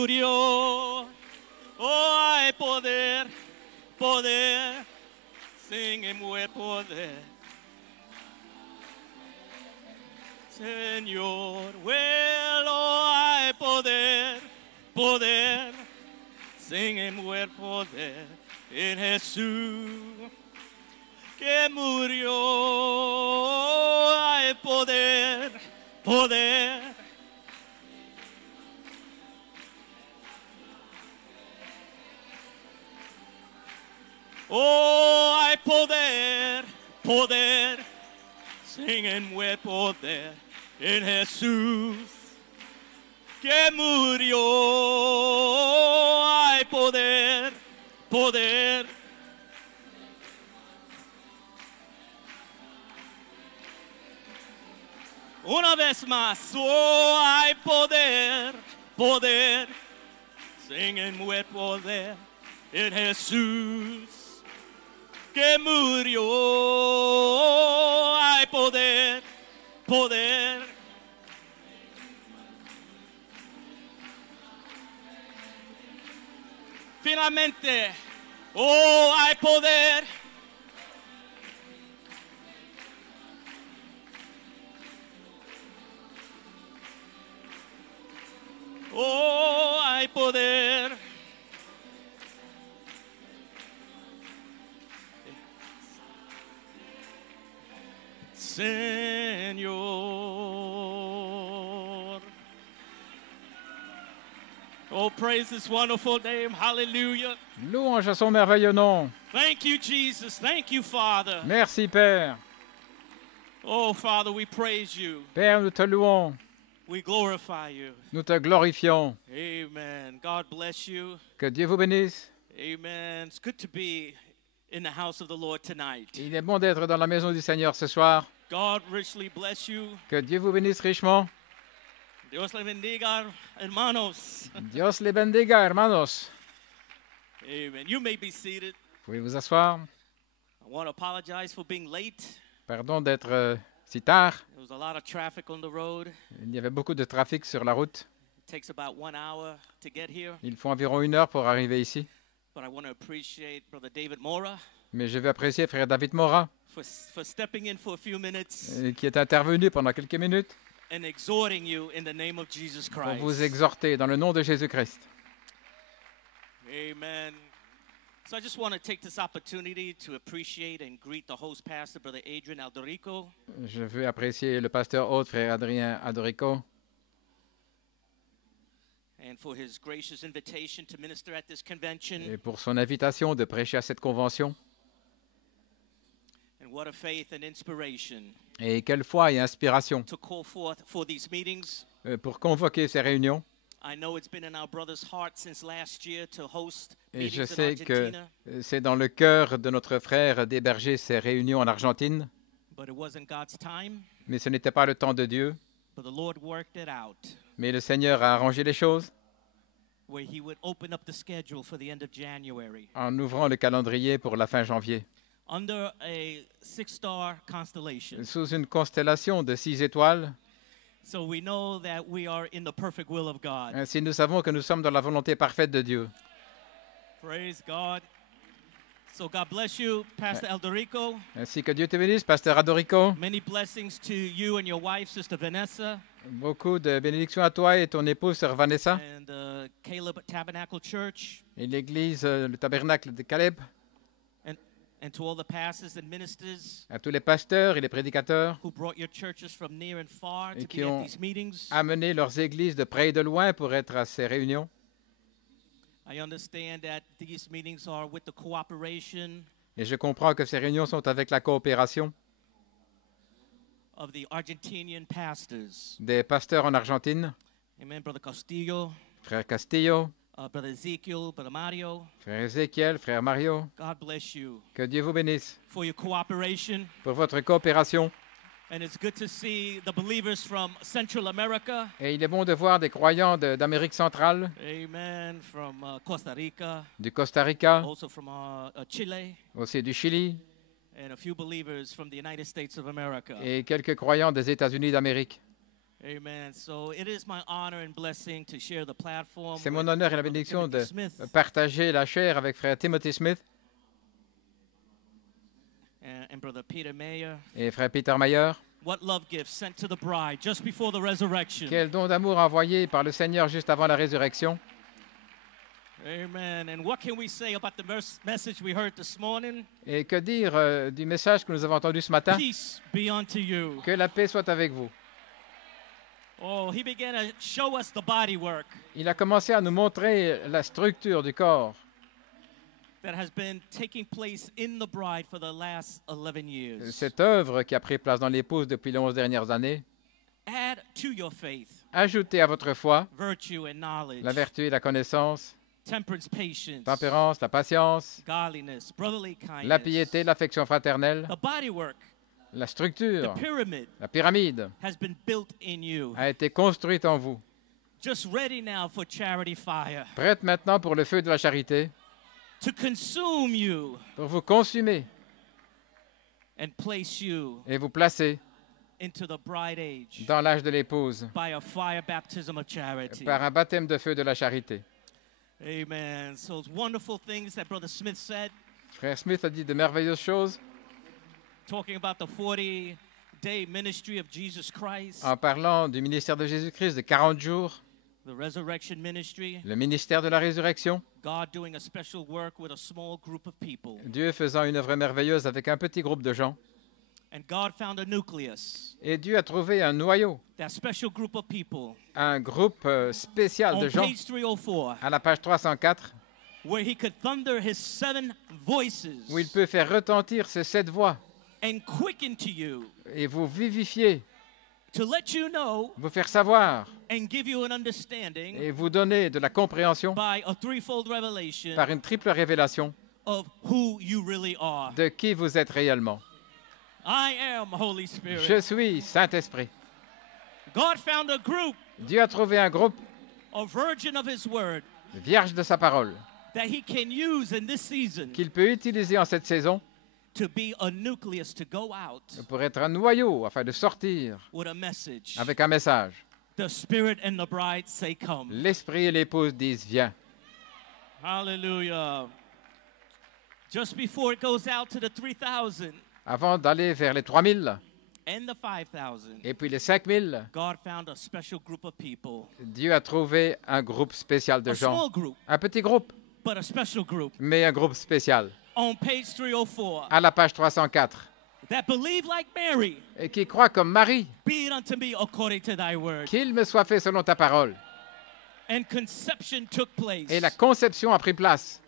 murió. Oh, hay poder, poder, sin el poder. Señor, well, oh, hay poder, poder, sin el poder en Jesús que murió. Hay poder, poder. Oh, hay poder, poder, sin el poder en Jesús que murió. Hay poder, poder. Una vez más, oh, hay poder, poder, sin el poder en Jesús que murió. Hay poder, poder. Finalmente, oh, hay poder. Oh, hay poder. Señor. Oh, praise this wonderful name. Hallelujah. Louange à son merveilleux nom. Thank you, Jesus. Thank you, Father. Merci, Père. Oh, Father, we praise you. Père, nous te louons. We glorify you. Nous te glorifions. Amen. God bless you. Que Dieu vous bénisse. Amen. It's good to be in the house of the Lord tonight. Il est bon d'être dans la maison du Seigneur ce soir. God richly bless you. Que Dieu vous bénisse richement. Dios le bendiga, hermanos. Dios le bendiga, hermanos. Amen. You may be seated. Pouvez vous asseoir. I want to apologize for being late. Pardon d'être si tard. There was a lot of traffic on the road. Il y avait beaucoup de trafic sur la route. It takes about 1 hour to get here. Il faut environ 1 heure pour arriver ici. But I want to appreciate Brother David Mora Mais je veux apprécier frère David Mora, for stepping in for a few minutes qui est intervenu pendant quelques minutes and exhorting you in the name of Jesus pour Christ. vous exhorter dans le nom de Jésus-Christ. Amen. So I just want to take this opportunity to appreciate and greet the host pastor, Brother Adrian Alderico. Je veux apprécier le pasteur hôte, frère Adrien Adorico, And for his gracious invitation to minister at this convention. et pour son invitation de prêcher à cette convention. And what a faith and inspiration Et quelle foi et inspiration to call forth for these meetings. pour convoquer ces réunions. I know it's been in our brother's heart since last year to host Et je meetings in sais que Argentina, c'est dans le cœur de notre frère d'héberger ces réunions en Argentine, but it wasn't God's time, mais ce n'était pas le temps de Dieu. but the Lord worked it out Mais le Seigneur a arrangé les choses where he would open up the schedule for the end of January en ouvrant le calendrier pour la fin janvier. under a 6-star constellation. Sous une constellation de 6 étoiles, So we know that we are in the perfect will of God. ainsi nous savons que nous sommes dans la volonté parfaite de Dieu. Praise God. So God bless you, Pastor Alderico. Ainsi que Dieu te bénisse, pasteur Adorico. Many blessings to you and your wife, Sister Vanessa, Beaucoup de bénédictions à toi et ton épouse, sœur Vanessa, and Caleb Tabernacle Church, et l'église, le tabernacle de Caleb, and to all the pastors and ministers à tous les pasteurs et les prédicateurs who brought your churches from near and far Et to qui be at ont these meetings. amené leurs églises de près et de loin pour être à ces réunions. I understand that these meetings are with the cooperation Et je comprends que ces réunions sont avec la coopération of the Argentinian pastors. des pasteurs en Argentine, Amen. Brother Castillo, frère Castillo, Brother Ezekiel, Brother Mario. frère Ézéchiel, frère Mario. God bless you Que Dieu vous bénisse for your cooperation. pour votre coopération. And it's good to see the believers from Central America. Et il est bon de voir des croyants d'Amérique centrale, Amen. From Costa Rica, du Costa Rica, also from Chile, aussi du Chili, and a few believers from the United States of America. et quelques croyants des États-Unis d'Amérique. Amen. So it is my honor and blessing to share the platform. C'est with mon honneur et la Brother bénédiction de Timothy Smith partager la chair avec frère Timothy Smith and Brother Peter Mayer. et frère Peter Mayer. What love gift sent to the bride just before the resurrection. Quel don d'amour envoyé par le Seigneur juste avant la résurrection. Amen. And what can we say about the message we heard this morning? Et que dire du message que nous avons entendu ce matin? Peace be unto you. Que la paix soit avec vous. Oh, he began to show us the body work Il a commencé à nous montrer la structure du corps that has been taking place in the bride for the last 11 years. cette œuvre qui a pris place dans l'épouse depuis les 11 dernières années. Add to your faith Ajoutez à votre foi virtue and knowledge, la vertu et la connaissance, temperance, patience, tempérance, la patience, godliness, brotherly kindness, la piété, l'affection fraternelle. the body work, La the structure, pyramid la pyramide has been built in you. a été construite en vous. Just ready now for charity fire Prête maintenant pour le feu de la charité, to consume you pour vous consumer and place you et vous placer into the bride age dans l'âge de l'épouse by a fire baptism of charity. par un baptême de feu de la charité. Amen. So it's wonderful things that Brother Smith said, Frère Smith a dit de merveilleuses choses talking about the 40-day ministry of Jesus Christ, en parlant du ministère de Jésus-Christ de 40 jours, the resurrection ministry, le ministère de la résurrection, God doing a special work with a small group of people. Dieu faisant une œuvre merveilleuse avec un petit groupe de gens. And God found a nucleus, Et Dieu a trouvé un noyau, that special group of people, un groupe spécial de on gens page 304, à la page 304 where he could thunder his 7 voices où il peut faire retentir ces 7 voix and quicken to you, et vous vivifier, to let you know vous faire savoir and give you an understanding et vous donner de la compréhension by a threefold revelation par une triple révélation of who you really are. de qui vous êtes réellement. I am Holy Spirit. Je suis Saint-Esprit. God found a group, Dieu a trouvé un groupe a virgin of his word, vierge de sa parole that he can use in this season qu'il peut utiliser en cette saison to be a nucleus to go out pour être un noyau afin de sortir with a message. avec un message. The Spirit and the bride say, come. L'Esprit et l'épouse disent viens. Hallelujah. Just before it goes out to the 3,000 Avant d'aller vers les 3000 and the 5,000, et puis les 5000, God found a special group of people. Dieu a trouvé un groupe spécial de A gens. small group, Un petit groupe, but a special group. mais un groupe spécial. On page 304, À la page 304. that believe like Mary, Et qui croit comme Marie, be it unto me according to thy word. qu'il me soit fait selon ta parole. And conception took place. Et la conception a pris place.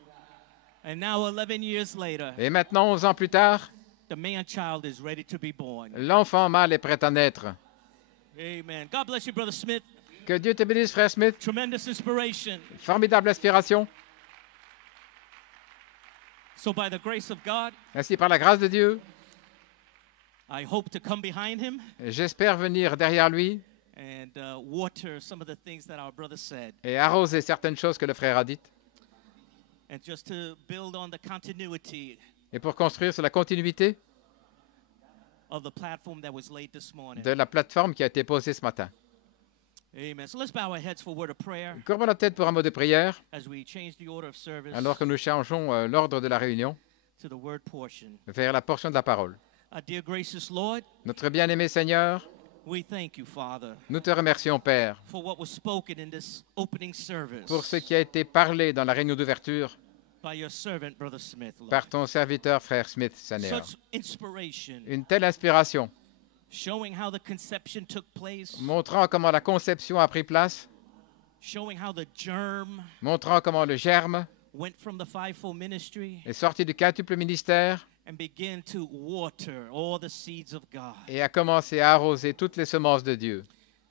And now 11 years later, Et maintenant, 11 ans plus tard, the man-child is ready to be born. l'enfant mâle est prêt à naître. Amen. God bless you, Brother Smith. Que Dieu te bénisse, frère Smith. Tremendous inspiration. Formidable inspiration. So by the grace of God, Ainsi, par la grâce de Dieu, I hope to come behind him j'espère venir derrière lui and water some of the things that our brother said, et arroser certaines choses que le frère a dites. and just to build on the continuity Et pour construire sur la continuité of the platform that was laid this morning. de la plateforme qui a été posée ce matin. Amen. So let's bow our heads for a word of prayer Courbons la tête pour un mot de prière, as we change the order of service alors que nous changeons l'ordre de la réunion to the word portion. vers la portion de la parole. Our dear gracious Lord, Notre bien-aimé Seigneur, we thank you, Father, nous te remercions, Père, for what was spoken in this opening service pour ce qui a été parlé dans la réunion d'ouverture by your servant, Brother Smith, Lord. par ton serviteur, frère Smith Seigneur. Such inspiration, Une telle inspiration, showing how the conception took place, montrant comment la conception a pris place, showing how the germ montrant comment le germe went from the fivefold ministry est sorti du quintuple ministère and began to water all the seeds of God. et a commencé à arroser toutes les semences de Dieu.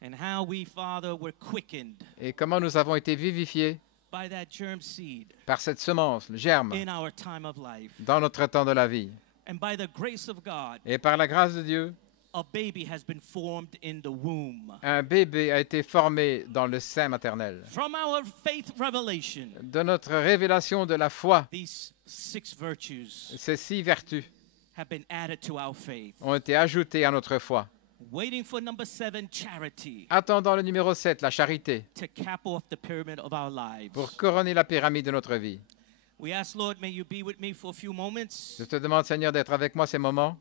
And how we, Father, were quickened Et comment nous avons été vivifiés by that germ seed par cette semence, le germe, in our time of life. dans notre temps de la vie. And by the grace of God, Et par la grâce de Dieu, a baby has been formed in the womb. un bébé a été formé dans le sein maternel. From our faith revelation, De notre révélation de la foi, these 6 virtues ces 6 vertus have been added to our faith. ont été ajoutées à notre foi. Waiting for number 7, charity, Attendant le numéro 7, la charité, to cap off the pyramid of our lives. pour couronner la pyramide de notre vie. We ask, Lord, may you be with me for a few moments. Je te demande, Seigneur, d'être avec moi ces moments.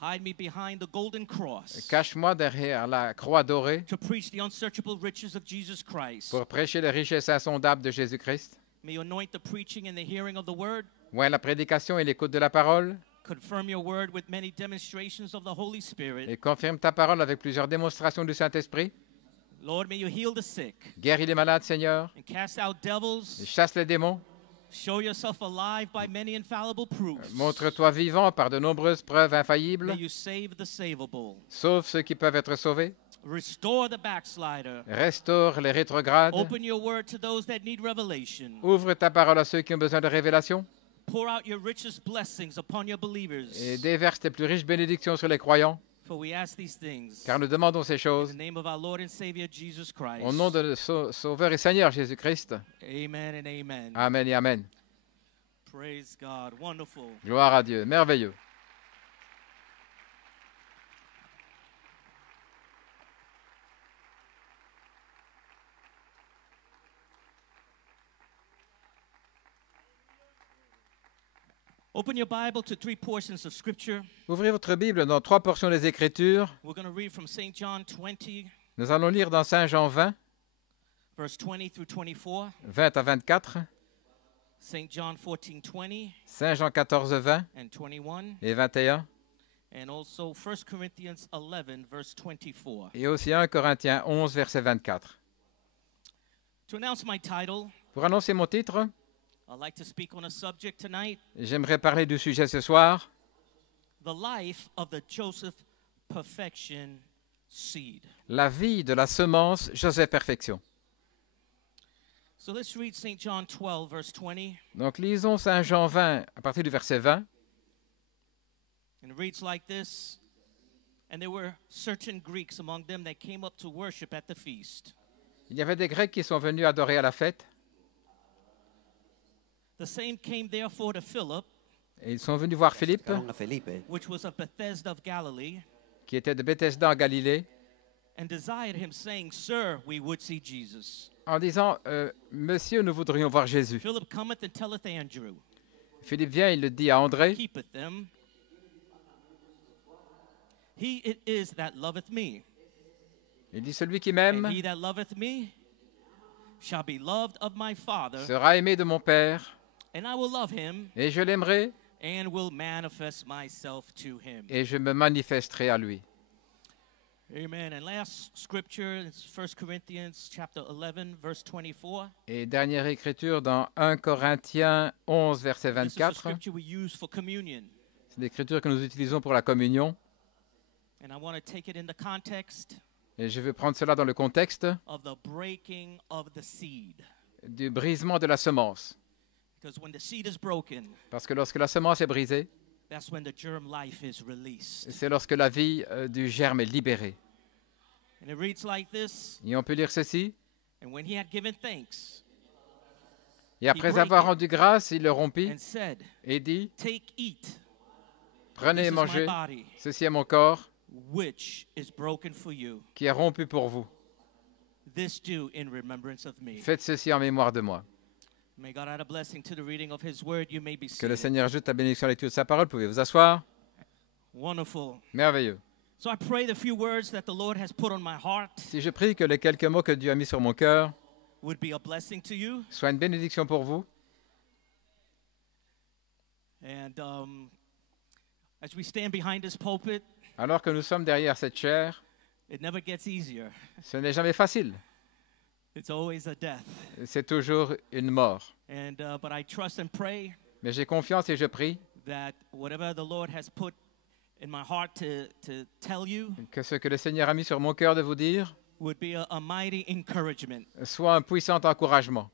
Hide me behind the golden cross Cache-moi derrière la croix dorée to preach the unsearchable riches of Jesus Christ. pour prêcher les richesses insondables de Jésus-Christ. May you anoint the preaching and the hearing of the word. Ouais, la prédication et l'écoute de la parole. Confirm your word with many demonstrations of the Holy Spirit. Et confirme ta parole avec plusieurs démonstrations du Saint-Esprit. Lord, may you heal the sick Guéris les malades, Seigneur. and cast out devils. Et chasse les démons. Show yourself alive by many infallible proofs. Montre-toi vivant par de nombreuses preuves infaillibles. May you save the savable. Sauve ceux qui peuvent être sauvés. Restore the backslider. Restaure les rétrogrades. Open your word to those that need revelation. Ouvre ta parole à ceux qui ont besoin de révélation. Pour out your richest blessings upon your believers. Et déverse tes plus riches bénédictions sur les croyants. For we ask these things Car nous demandons ces in choses the name of our Lord and Savior Jesus Christ. au nom de notre Sauveur et Seigneur Jésus-Christ. Amen and amen. Amen et amen. Praise God. Wonderful. Gloire à Dieu. Merveilleux. Open your Bible to 3 portions of Scripture. Ouvrez votre Bible dans 3 portions des Écritures. We're going to read from St. John 20, Nous allons lire dans Saint Jean 20, verse 20 through 24, 20 à 24, St. John 14, 20 Saint Jean 14, 20 and 21, et 21, and also 1 Corinthians 11, verse 24. et aussi 1 Corinthiens 11, verset 24. To announce my title, Pour annoncer mon titre, I'd like to speak on a subject tonight, j'aimerais parler du sujet ce soir, the life of the Joseph perfection seed. la vie de la semence Joseph Perfection. So let's read St. John 12, verse 20. Donc lisons Saint Jean 20 à partir du verset 20. And it reads like this. And there were certain Greeks among them that came up to worship at the feast. Il y avait des Grecs qui sont venus adorer à la fête, The same came therefore to Philip, et ils sont venus voir Philippe, A Felipe, which was of Bethesda of Galilee, qui était de Bethesda en Galilée, and desired him, saying, Sir, we would see Jesus. en disant Monsieur, nous voudrions voir Jésus. Philip cometh and telleth Andrew, Philippe vient, il le dit à André, keepeth them. He it is that loveth me, il dit Celui qui and m'aime he that loveth me shall be loved of my Father, sera aimé de mon Père, and I will love him, et je l'aimerai, and will manifest myself to him. et je me manifesterai à lui. Amen. And last scripture is 1 Corinthians chapter 11, verse 24. Et dernière écriture dans 1 Corinthiens 11, verset This is the 24. scripture we use for communion. C'est l'écriture que nous utilisons pour la communion. And I want to take it in the context Et je veux prendre cela dans le contexte of the breaking of the seed. du brisement de la semence. Because when the seed is broken, Parce que lorsque la semence est brisée, that's when the germ life is released. c'est lorsque la vie du germe est libérée. And it reads like this. Et on peut lire ceci. And when he had given thanks Et après avoir rendu grâce, il le rompit and said, et dit, Take, eat. Prenez This et is my mangez, body, ceci est mon corps which is broken for you. qui est rompu pour vous. This do in remembrance of me. Faites ceci en mémoire de moi. May God add a blessing to the reading of his word. You may be Que le seated. Seigneur ajoute la bénédiction à la lecture de sa parole. Pouvez vous asseoir. Wonderful. Merveilleux. So I pray the few words that the Lord has put on my heart Si je prie que les quelques mots que Dieu a mis sur mon cœur would be a blessing to you. soient une bénédiction pour vous, And as we stand behind this pulpit, alors que nous sommes derrière cette chair, it never gets easier. ce n'est jamais facile. It's always a death. C'est toujours une mort. And but I trust and pray Mais j'ai confiance et je prie that whatever the Lord has put in my heart to tell you que ce que le Seigneur a mis sur mon cœur de vous dire would be a mighty encouragement. soit un puissant encouragement.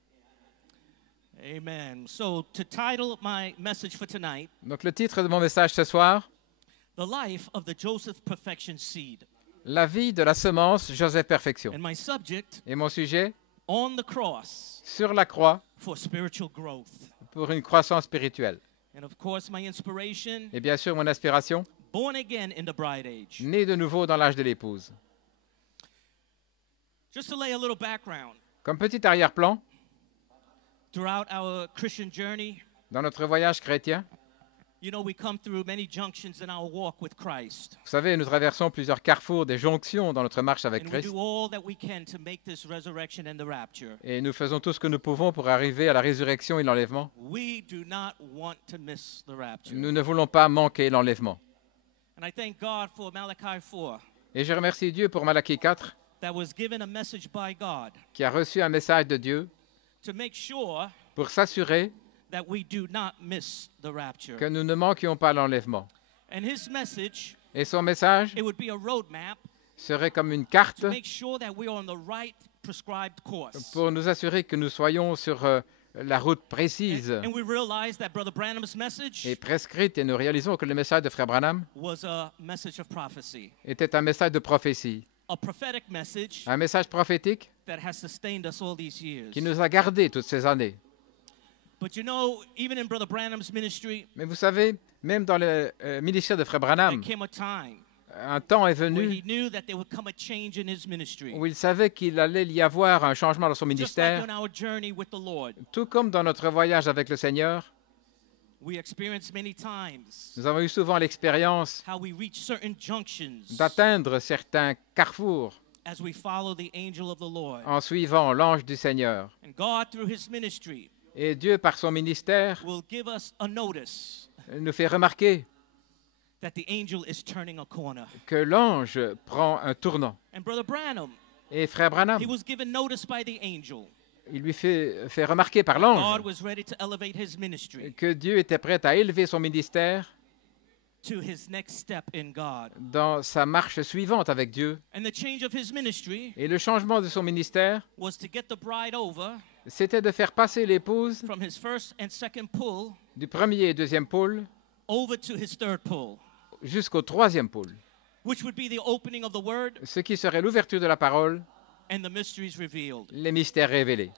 Amen. So to title my message for tonight, Donc le titre de mon message ce soir, The Life of the Joseph Perfection Seed. La vie de la semence Joseph Perfection. And my subject, Et mon sujet, On the Cross sur la croix for Spiritual Growth. pour une croissance spirituelle. And of course, my inspiration, Et bien sûr, mon aspiration, born again in the bride age. né de nouveau dans l'âge de l'épouse. Just to lay a little background, Comme petit arrière-plan, throughout our Christian journey, dans notre voyage chrétien, you know, we come through many junctions in our walk with Christ. vous savez, nous traversons plusieurs carrefours, des jonctions dans notre marche avec And we Christ. do all that we can to make this resurrection and the rapture. Et nous faisons tout ce que nous pouvons pour arriver à la résurrection et l'enlèvement. We do not want to miss the rapture. Nous ne voulons pas manquer l'enlèvement. And I thank God for Malachi 4 Et je remercie Dieu pour Malachie 4, that was given a message by God qui a reçu un message de Dieu to make sure pour s'assurer that we do not miss the rapture. que nous ne manquions pas l'enlèvement. And his message, Et son message it would be a roadmap serait comme une carte to make sure that we are on the right prescribed course. pour nous assurer que nous soyons sur la route précise And we realized that Brother Branham's message et prescrite. Et nous réalisons que le message de Frère Branham was a message of prophecy, était un message de prophétie, a prophetic message un message prophétique that has sustained us all these years. qui nous a gardés toutes ces années. But you know, even in Brother Branham's ministry, Mais vous savez, même dans le ministère de Frère there Branham, came a time un temps est where he venu knew that there would come a change in his ministry. où il savait qu'il allait y avoir un changement dans son Just like ministère, on our journey with the Lord, tout comme dans notre voyage avec le Seigneur. we experienced many times Nous avons eu souvent l'expérience how we reach certain junctions d'atteindre certains carrefours as we follow the angel of the Lord. en suivant l'ange du Seigneur. And God, through his ministry, Et Dieu, par son ministère, will give us a notice nous fait remarquer that the angel is turning a corner. que l'ange prend un tournant. And Brother Branham, Et Frère Branham, he was given notice by the angel. il lui fait remarquer par God l'ange was ready to elevate his ministry que Dieu était prêt à élever son ministère to his next step in God. dans sa marche suivante avec Dieu. And the change of his ministry Et le changement de son ministère, was to get the bride over c'était de faire passer l'épouse from his first and second pull du premier et deuxième pôle over to his third pull, jusqu'au troisième pôle, which would be the opening of the word ce qui serait l'ouverture de la parole, and the mysteries revealed. les mystères révélés.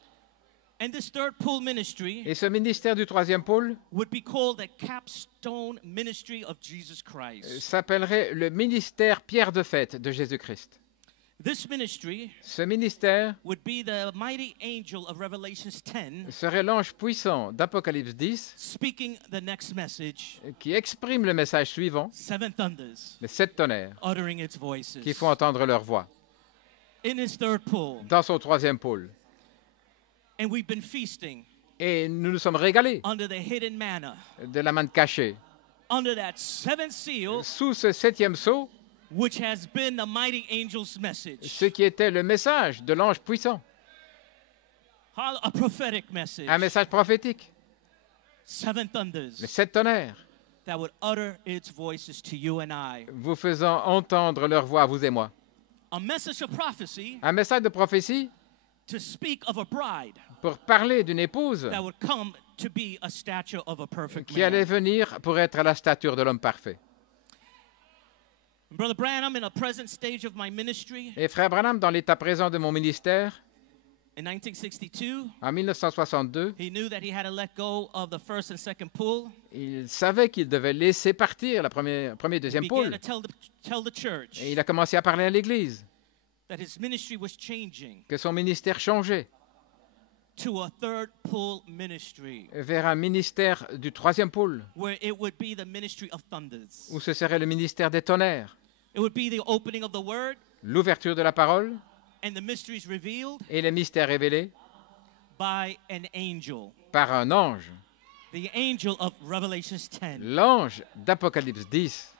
And this third pull ministry Et ce ministère du troisième pôle would be called the capstone ministry of Jesus Christ. s'appellerait le ministère pierre de fête de Jésus-Christ. This ministry Ce ministère would be the mighty angel of Revelations 10 serait l'ange puissant d'Apocalypse 10 speaking the next message, qui exprime le message suivant, seven thunders, les 7 tonnerres uttering its voices. qui font entendre leur voix In his third pull. dans son troisième pôle. And we've been feasting Et nous nous sommes régalés under the hidden manna, de la manne cachée. under that seventh seal, Sous ce 7e sceau, which has been the mighty angel's message. ce qui était le message de l'ange puissant, A prophetic message. un message prophétique, Seven les thunders 7 tonnerres, that would utter its voices to you and I. vous faisant entendre leur voix, vous et moi. A message of prophecy Un message de prophétie to speak of a bride pour parler d'une épouse that would come to be a stature of a perfect qui allait man. venir pour être à la stature de l'homme parfait. Brother Branham, in a present stage of my ministry, Et Frère Branham, dans l'état présent de mon ministère, in 1962, en 1962, he knew that he had to let go of the first and second pull. il savait qu'il devait laisser partir la premier et He deuxième began pôle. to tell the church Et il a commencé à parler à l'Église, that his ministry was changing que son ministère changeait to a third pull ministry, vers un ministère du troisième pôle, where it would be the ministry of thunders. où ce serait le ministère des tonnerres, It would be the opening of the word l'ouverture de la parole and the mysteries revealed et les mystères révélés by an angel, par un ange, the angel of Revelations 10. l'ange d'Apocalypse 10.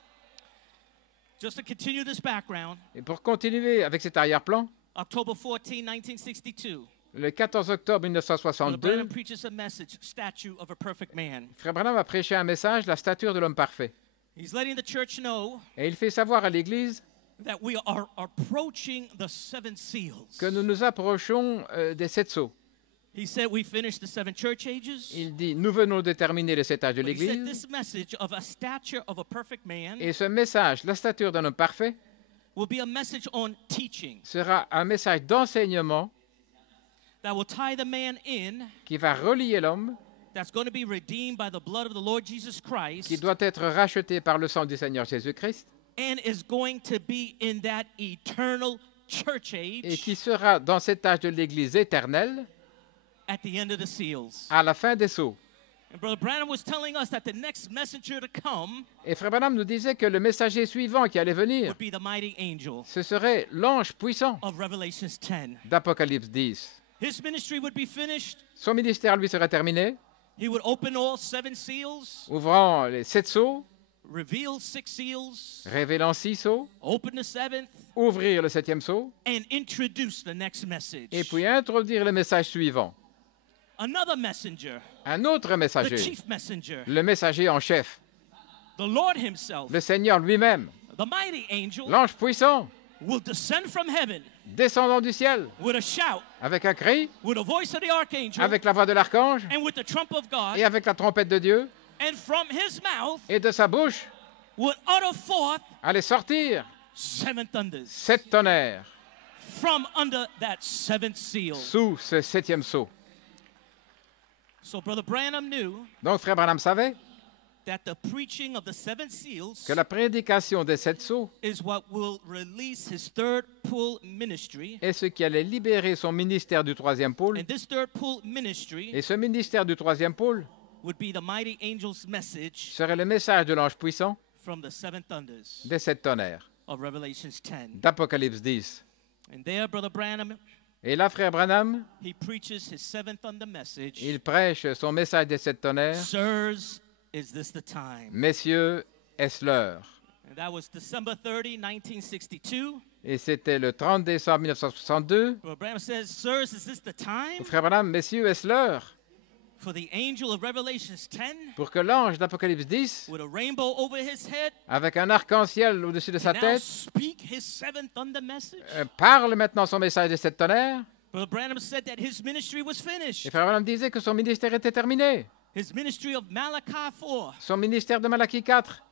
Just to continue this background, Et pour continuer avec cet arrière-plan, October 14, 1962, le 14 octobre Brother 1962, Branham preaches a message, statue of a perfect man. Frère Branham a prêché un message, la stature de l'homme parfait. He's letting the church know Et il fait savoir à l'Église that we are approaching the seven seals. que nous nous approchons des 7 sceaux. He said we finished the seven church ages. Il dit, nous venons de terminer les 7 âges de But he said l'Église. this message of a stature of a perfect man Et ce message, la stature d'un homme parfait, will be a message on teaching sera un message d'enseignement that will tie the man in, qui va relier l'homme, that's going to be redeemed by the blood of the Lord Jesus Christ qui doit être racheté par le sang du Seigneur Jésus-Christ and is going to be in that eternal church et age qui sera dans cet âge de l'Église éternelle at the end of the seals. à la fin des sceaux. And Brother Branham was telling us that the next messenger to come Et Frère Branham nous disait que le messager suivant qui allait venir, would be the mighty angel ce serait l'ange puissant of Revelations 10. d'Apocalypse 10. His ministry would be finished. Son ministère lui serait terminé, He would open all 7 seals, ouvrant les 7 sceaux, reveal 6 seals, révélant 6 sceaux, open the 7th, ouvrir le 7e sceau, and introduce the next message. et puis introduire le message suivant. Another messenger, Un autre the messager, chief messenger, le messager en chef, the Lord himself, le Seigneur lui-même, the mighty angel, l'ange puissant, will descend from heaven descendant du ciel, with a shout, avec un cri, with the voice of the archangel, avec la voix de l'archange, and with the trump of God, et avec la trompette de Dieu, and from his mouth et de sa bouche, would utter forth allait sortir 7 thunders 7 tonnerres from under that 7th seal. sous ce 7e sceau. So Brother Branham knew Donc Frère Branham savait that the preaching of the 7 seals que la prédication des 7 sceaux is what will release his third pull ministry. est ce qui allait libérer son ministère du 3e pôle. And this third pull ministry Et ce ministère du 3e pôle would be the mighty angel's message serait le message de l'ange puissant from the 7 thunders des 7 tonnerres of Revelations 10. d'Apocalypse 10. And there, Brother Branham, Et là, Frère Branham, he preaches his 7 thunder message. il prêche son message des 7 tonnerres. Sirs, is this the time? Messieurs, est-ce l'heure? And that was December 30, 1962. Et c'était le 30 décembre 1962. Brother Branham says, Sirs, is this the time Frère Branham, messieurs, est-ce l'heure? for the angel of Revelations 10 Pour que l'ange d'Apocalypse 10, with a rainbow over his head avec un arc-en-ciel au-dessus de sa now tête, speak his 7 thunder message? parle maintenant son message des 7 tonnerres? Brother Branham said that his ministry was finished. Et Frère Branham disait que son ministère était terminé. His ministry of Malachi 4 Son ministère de Malachie 4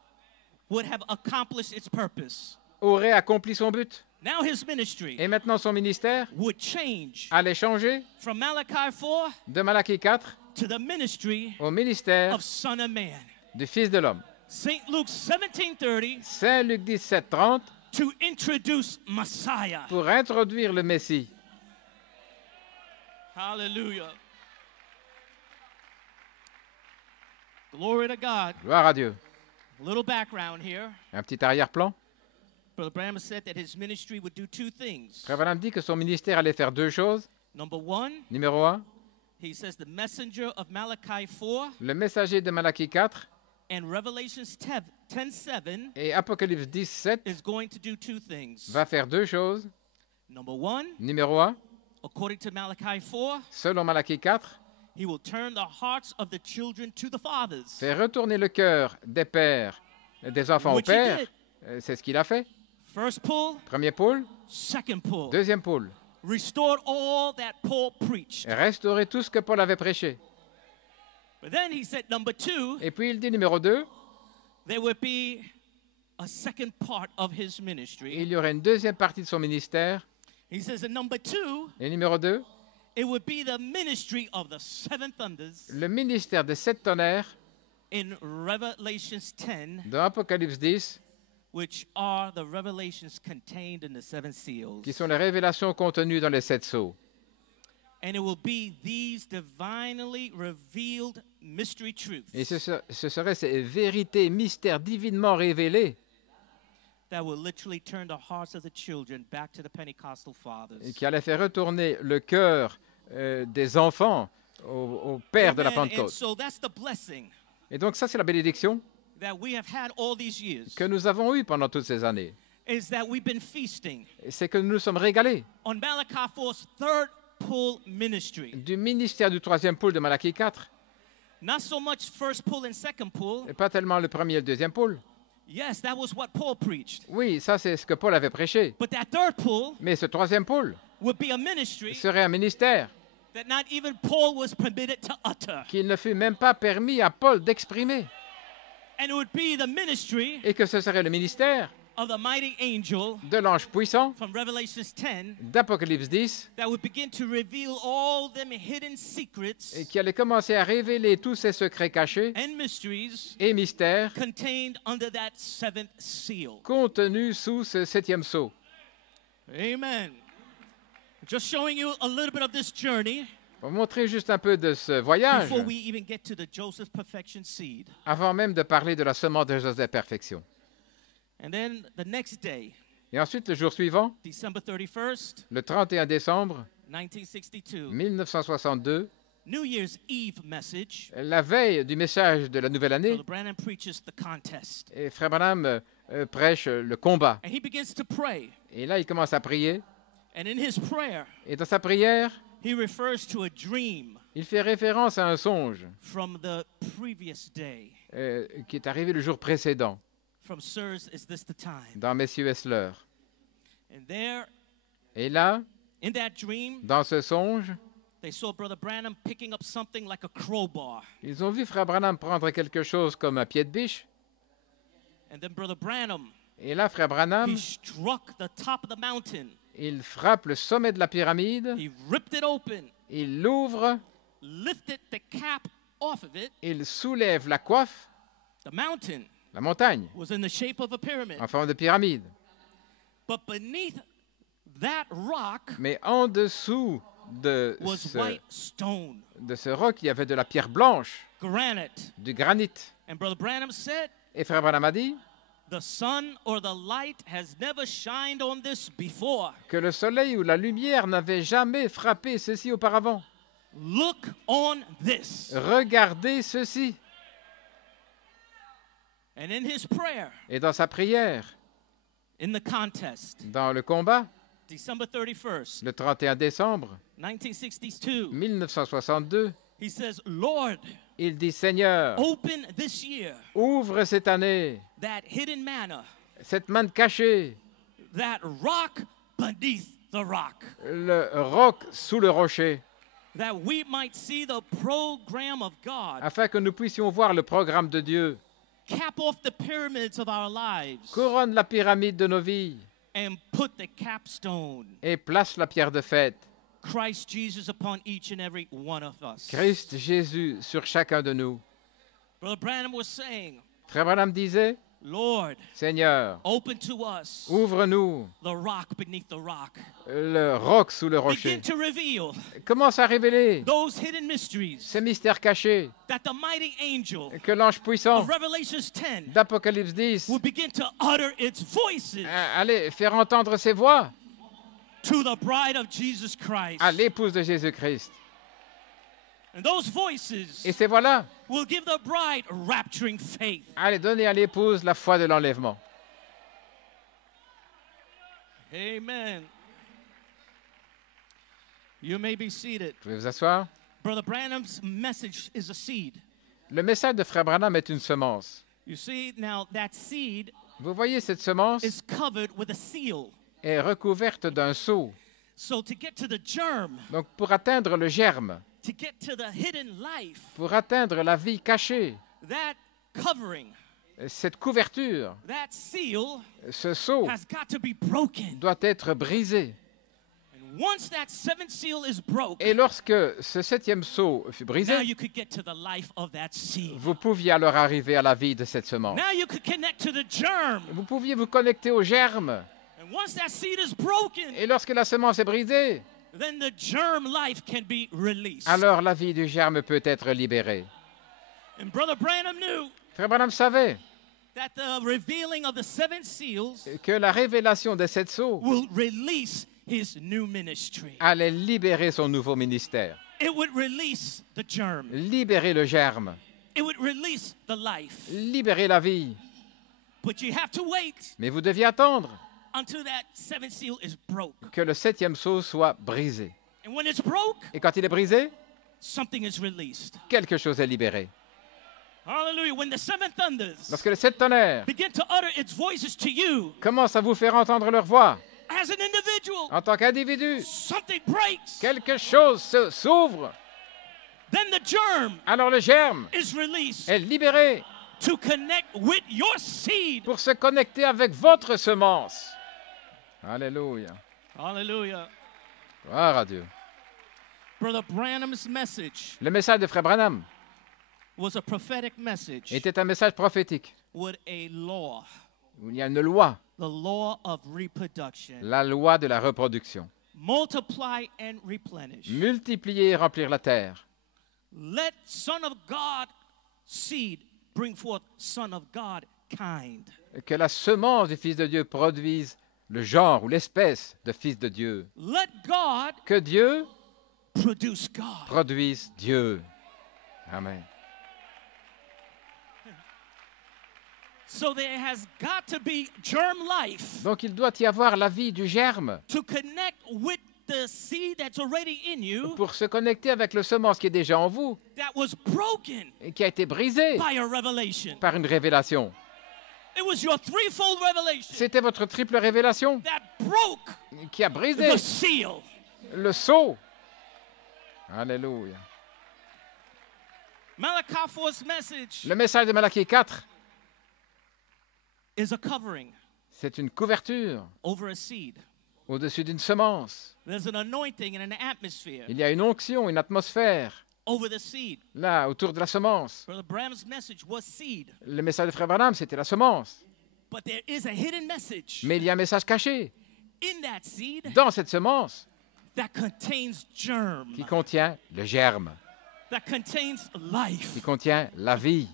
would have accomplished its purpose. aurait accompli son but. Now his ministry Et maintenant, son ministère would change allait changer from Malachi 4 de Malachie 4 to the ministry au ministère of Son of Man. du Fils de l'homme. St. Luke 17:30 Saint Luc 17, 30, to introduce Messiah. pour introduire le Messie. Hallelujah. Glory to God. Gloire à Dieu. A little background here. Un petit arrière-plan. Brother Branham said that his ministry would do 2 things. Frère Branham dit que son ministère allait faire 2 choses. Number 1, Numéro 1, he says the messenger of Malachi 4 le messager de Malachie 4 and Revelations 10:7 et Apocalypse 17 is going to do 2 things. va faire 2 choses. Number 1, Numéro 1, according to Malachi 4, selon Malachie 4, he will turn the hearts of the children to the fathers. fait retourner le cœur des pères, des enfants au Which he père. did. C'est ce qu'il a fait. First pull, Premier pôle, second pull. deuxième pôle. Restored all that Paul preached. Restaurer tout ce que Paul avait prêché. But then he said, number 2, Et puis il dit numéro 2, there would be a second part of his ministry. il y aurait une deuxième partie de son ministère. He says, in number 2, Et numéro 2, it would be the ministry of the 7 thunders le ministère des 7 tonnerres in Revelations 10, dans Apocalypse 10, which are the revelations contained in the 7 seals. qui sont les révélations contenues dans les 7 sceaux. And it will be these divinely revealed mystery truths Et ce seraient ces vérités, mystères divinement révélés that will literally turn the hearts of the children back to the Pentecostal fathers. et qui allaient faire retourner le cœur des enfants au Père de la Amen. And Pentecôte. so that's the blessing Et donc ça, c'est la bénédiction that we have had all these years, que nous avons eue pendant toutes ces années. is that we've been feasting C'est que nous nous sommes régalés on Malachi 4's third pull ministry. du ministère du 3e pôle de Malachie 4, Not so much first pull and second pull. et pas tellement le premier et le deuxième pôle. Yes, that was what Paul preached. Oui, ça c'est ce que Paul avait prêché. But that third pull Mais ce 3e pôle would be a ministry serait un ministère that not even Paul was permitted to utter. qu'il ne fut même pas permis à Paul d'exprimer. And it would be the ministry Et que ce serait le ministère of the mighty angel de l'ange puissant from Revelation 10 d'Apocalypse 10 that would begin to reveal all them hidden secrets et qui allait commencer à révéler tous ces secrets cachés and mysteries et mystères contained under that seventh seal. contenus sous ce septième sceau. Amen. Just showing you a little bit of this journey Pour vous montrer juste un peu de ce voyage, before we even get to the Joseph perfection seed. avant même de parler de la semence de Joseph Perfection. And then the next day, Et ensuite, le jour suivant, December 31st, le 31 décembre 1962, 1962, New Year's Eve message, la veille du message de la nouvelle année, Brother Branham preaches the contest. et Frère Branham prêche le combat. And he begins to pray. Et là, il commence à prier. And in his prayer, Et dans sa prière, he refers to a dream il fait référence à un songe from the previous day. qui est arrivé le jour précédent, From Sirs, Is This the Time? dans Messieurs est-ce l'heure. And there, Et là, in that dream, dans ce songe, they saw Brother Branham picking up something like a crowbar. ils ont vu Frère Branham prendre quelque chose comme un pied de biche. And then Brother Branham, Et là, Frère Branham, he struck the top of the mountain. il frappe le sommet de la pyramide, He ripped it open, il l'ouvre, lifted the cap off of it. il soulève la coiffe, The mountain la montagne, was in the shape of a pyramid. en forme de pyramide. But beneath that rock Mais en dessous was white stone, de ce roc, il y avait de la pierre blanche, granite. du granit. And Brother Branham said, Et Frère Branham a dit the sun or the light has never shined on this before. que le soleil ou la lumière n'avait jamais frappé ceci auparavant. Look on this. Regardez ceci. And in his prayer, Et dans sa prière, in the contest, dans le combat, December 31st, le 31 décembre 1962, 1962, he says, Lord, il dit, Seigneur, open this year ouvre cette année that hidden manna, cette manne cachée, that rock beneath the rock, le roc sous le rocher, that we might see the program of God, afin que nous puissions voir le programme de Dieu. cap off the pyramids of our lives, Couronne la pyramide de nos vies and put the capstone, et place la pierre de fête. Christ Jesus, upon each and every one of us. Christ Jésus sur chacun de nous. Brother Branham was saying, Frère Branham disait, Lord, Seigneur, open to us ouvre-nous the rock beneath the rock. le roc sous le rocher. Begin to reveal Commence à révéler those hidden mysteries ces mystères cachés that the mighty angel que l'ange puissant of Revelation 10 d'Apocalypse 10 will begin to utter its voices allez faire entendre ses voix to the bride of Jesus Christ. à l'épouse de Jésus-Christ. And those voices Et ces voix-là, will give the bride rapturing faith. allez donner à l'épouse la foi de l'enlèvement. Amen. You may be seated. Vous pouvez vous asseoir. Brother Branham's message is a seed. Le message de Frère Branham est une semence. You see, now that seed Vous voyez, cette semence is covered with a seal. est recouverte d'un sceau. So to get to the germ, Donc, pour atteindre le germe, to get to the hidden life, pour atteindre la vie cachée, that covering, cette couverture, that seal ce sceau has got to be broken. doit être brisé. And once that seventh seal is broke, Et lorsque ce septième sceau fut now brisé, you could get to the life of that seed. vous pouviez alors arriver à la vie de cette semence. Now you could connect to the germ. Vous pouviez vous connecter au germe. And once that seed is broken, Et lorsque la semence est brisée, then the germ life can be released. alors la vie du germe peut être libérée. And Brother Branham knew Frère Branham savait that the revealing of the seven seals que la révélation de cette sceau will release his new ministry. allait libérer son nouveau ministère, It would release the germ. libérer le germe, It would release the life. libérer la vie. But you have to wait Mais vous deviez attendre until that seventh seal is broke. que le septième sceau soit brisé. And when it's broke, Et quand il est brisé, something is released. quelque chose est libéré. Hallelujah. When the seven thunders Lorsque les sept tonnerres begin to utter its voices to you commencent à vous faire entendre leur voix, as an individual, en tant qu'individu, something breaks. quelque chose s'ouvre. Then the germ Alors le germe is released. est libéré. to connect with your seed. pour se connecter avec votre semence. Alléluia. Hallelujah. Gloire à Dieu. Brother Branham's message Le message de Frère Branham was a prophetic message était un message prophétique with a law, où il y a une loi, the law of reproduction. la loi de la reproduction. Multiply and replenish. Multiplier et remplir la terre. Let Son of God seed bring forth Son of God kind. Que la semence du Fils de Dieu produise le genre ou l'espèce de Fils de Dieu. Let God Que Dieu produce God. produise Dieu. Amen. So there has got to be germ life Donc il doit y avoir la vie du germe to connect with the seed that's already in you pour se connecter avec le semence qui est déjà en vous that was broken et qui a été brisé by a revelation. par une révélation. It was your threefold revelation C'était votre triple révélation that broke qui a brisé the seal. le sceau. Alléluia. Malachi 4's message Le message de Malachie 4, is a covering c'est une couverture over a seed. au-dessus d'une semence. There's an anointing and an atmosphere Il y a une onction, une atmosphère, over the seed. là, autour de la semence. Brother Branham's message was seed, Le message de Frère Branham, c'était la semence. but there is a hidden message Mais il y a un message caché in that seed dans cette semence that contains germ, qui contient le germe, that contains life. qui contient la vie.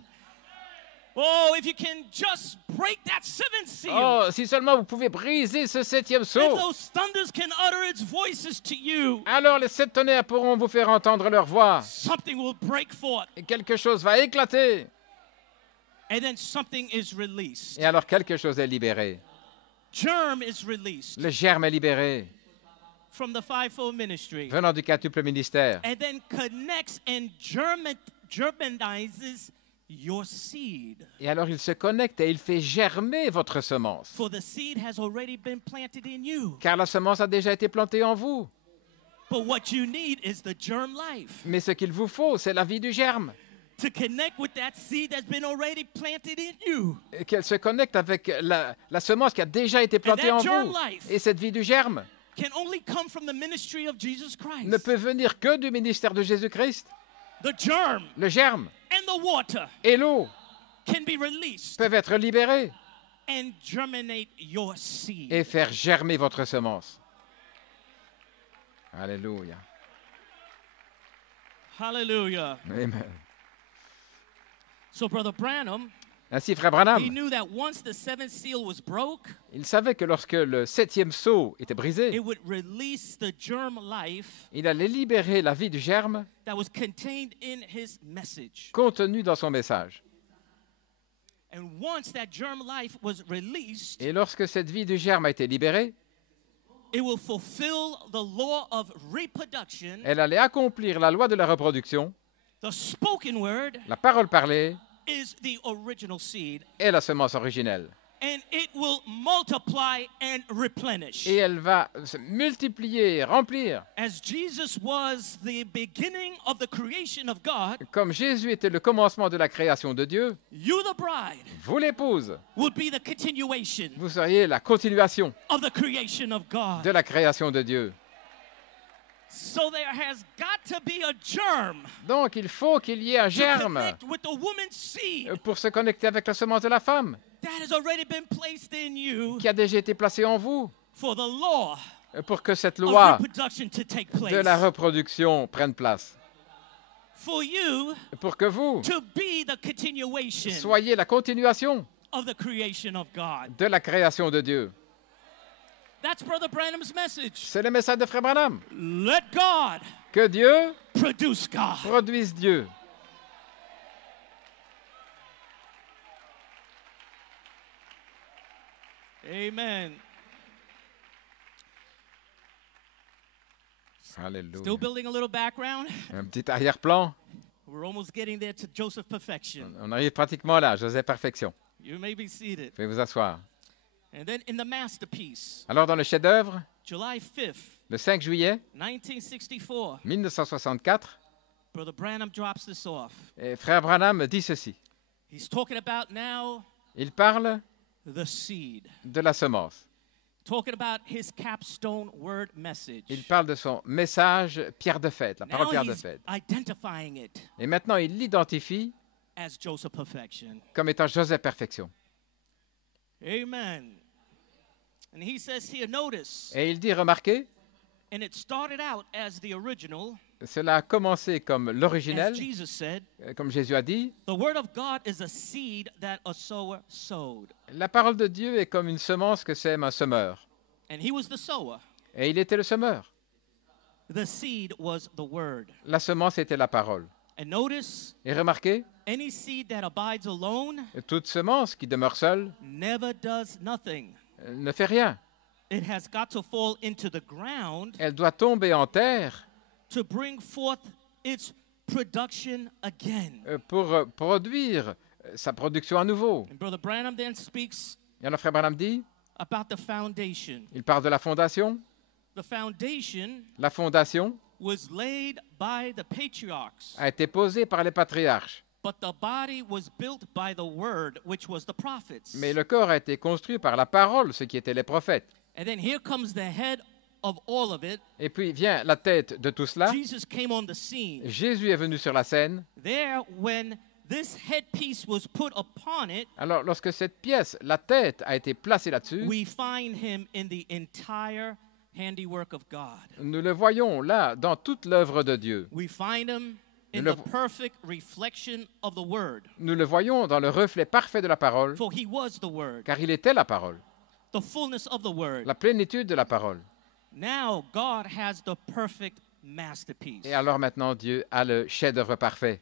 Oh, if you can just break that seventh seal. Oh, si seulement vous pouvez briser ce septième If sceau, those thunders can utter its voices to you, alors les sept tonnerres pourront vous faire entendre leur voix. something will break forth, Et quelque chose va éclater. and then something is released. Et alors quelque chose est libéré. Germ is released Le germe est libéré, from the fivefold ministry, venant du quintuple ministère. and then connects and germanizes your seed. Et alors il se connecte et il fait germer votre semence. For the seed has already been planted in you. Car la semence a déjà été plantée en vous. But what you need is the germ life Mais ce qu'il vous faut, c'est la vie du germe. to connect with that seed that's been already planted in you. Et qu'elle se connecte avec la semence qui a déjà été plantée that en germ vous. life Et cette vie du germe Can only come from the ministry of Jesus Christ. ne peut venir que du ministère de Jésus-Christ. The germ Le germe and the water et l'eau can be released peuvent être libérés and germinate your seed. et faire germer votre semence. Alléluia. Hallelujah. Amen. So Brother Branham, Ainsi, Frère he Branham, knew that once the seventh seal was broke, il savait que lorsque le septième sceau était brisé, it would release the germ life il allait libérer la vie du germe that was contained in his message. contenue dans son message. And once that germ life was released, Et lorsque cette vie du germe a été libérée, it will fulfill the law of reproduction, elle allait accomplir la loi de la reproduction, the spoken word la parole parlée is the original seed, et la semence originelle. and it will multiply and replenish. Et elle va se multiplier, remplir. As Jesus was the beginning of the creation of God, Comme Jésus était le commencement de la création de Dieu, you, the bride, vous l'épouse, would be the continuation vous seriez la continuation of the creation of God. de la création de Dieu. So there has got to be a germ Donc il faut qu'il y ait un to germe connect with the woman's seed pour se connecter avec la semence de la femme that has already been placed in you qui a déjà été placée en vous for the law pour que cette of loi reproduction to take de la place. reproduction prenne place. For you Pour que vous to be the continuation soyez la continuation of the creation of God. de la création de Dieu. That's Brother Branham's message. C'est le message de Frère Branham. Let God Que Dieu produce God. produise Dieu. Amen. Alléluia. Still building a little background. Un petit arrière-plan. We're almost getting there to Joseph perfection. On arrive pratiquement là, Joseph Perfection. You may be seated. Veuillez vous asseoir. And then in the masterpiece, Alors dans le chef-d'œuvre, July 5th, le 5 juillet 1964, 1964, Brother Branham drops this off. Frère Branham dit ceci. He's talking about now Il parle the seed. de la semence. Talking about his capstone word message. Il parle de son message pierre de fête, la parole Now pierre de he's fête. identifying it Et maintenant, il l'identifie as Joseph Perfection. comme étant Joseph Perfection. Amen. And he says here, notice, Et il dit, remarquez, and it started out as the original, cela a commencé comme as l'originel, Jesus said, comme Jésus a dit. the word of God is a seed that a sower sowed. La parole de Dieu est comme une semence que sème un semeur. And he was the sower. Et il était le semeur. The seed was the word. La semence était la parole. And notice, Et remarquez, any seed that abides alone toute semence qui demeure seule never does nothing. ne fait rien. It has got to fall into the ground Elle doit tomber en terre to bring forth its production again. pour produire sa production à nouveau. And Brother Branham then speaks Et alors, Frère Branham dit, about the foundation. il parle de la fondation. The foundation La fondation was laid by the patriarchs, a été posée par les patriarches. but the body was built by the word, which was the prophets. Mais le corps a été construit par la parole, ce qui étaient les prophètes. And then here comes the head of all of it. Et puis vient la tête de tout cela. Jesus came on the scene. Jésus est venu sur la scène. There, when this headpiece was put upon it, Alors, lorsque cette pièce, la tête, a été placée là-dessus, we find him in the entire handiwork of God. nous le voyons là, dans toute l'œuvre de Dieu. We find him in Le- the perfect reflection of the word. Nous le voyons dans le reflet parfait de la parole, For he was the word, car il était la parole, the fullness of the word. la plénitude de la parole. Now God has the perfect masterpiece. Et alors maintenant, Dieu a le chef-d'œuvre parfait.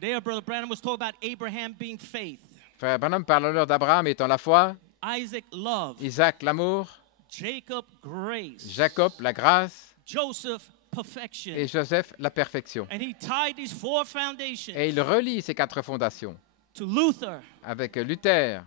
There, Brother Branham was told about Abraham being faith, Frère Branham parle alors d'Abraham étant la foi, Isaac love, Isaac l'amour, Jacob grace, Jacob la grâce Joseph perfection. et Joseph la perfection. And he tied these four foundations Et il relie ces quatre fondations to Luther, avec Luther,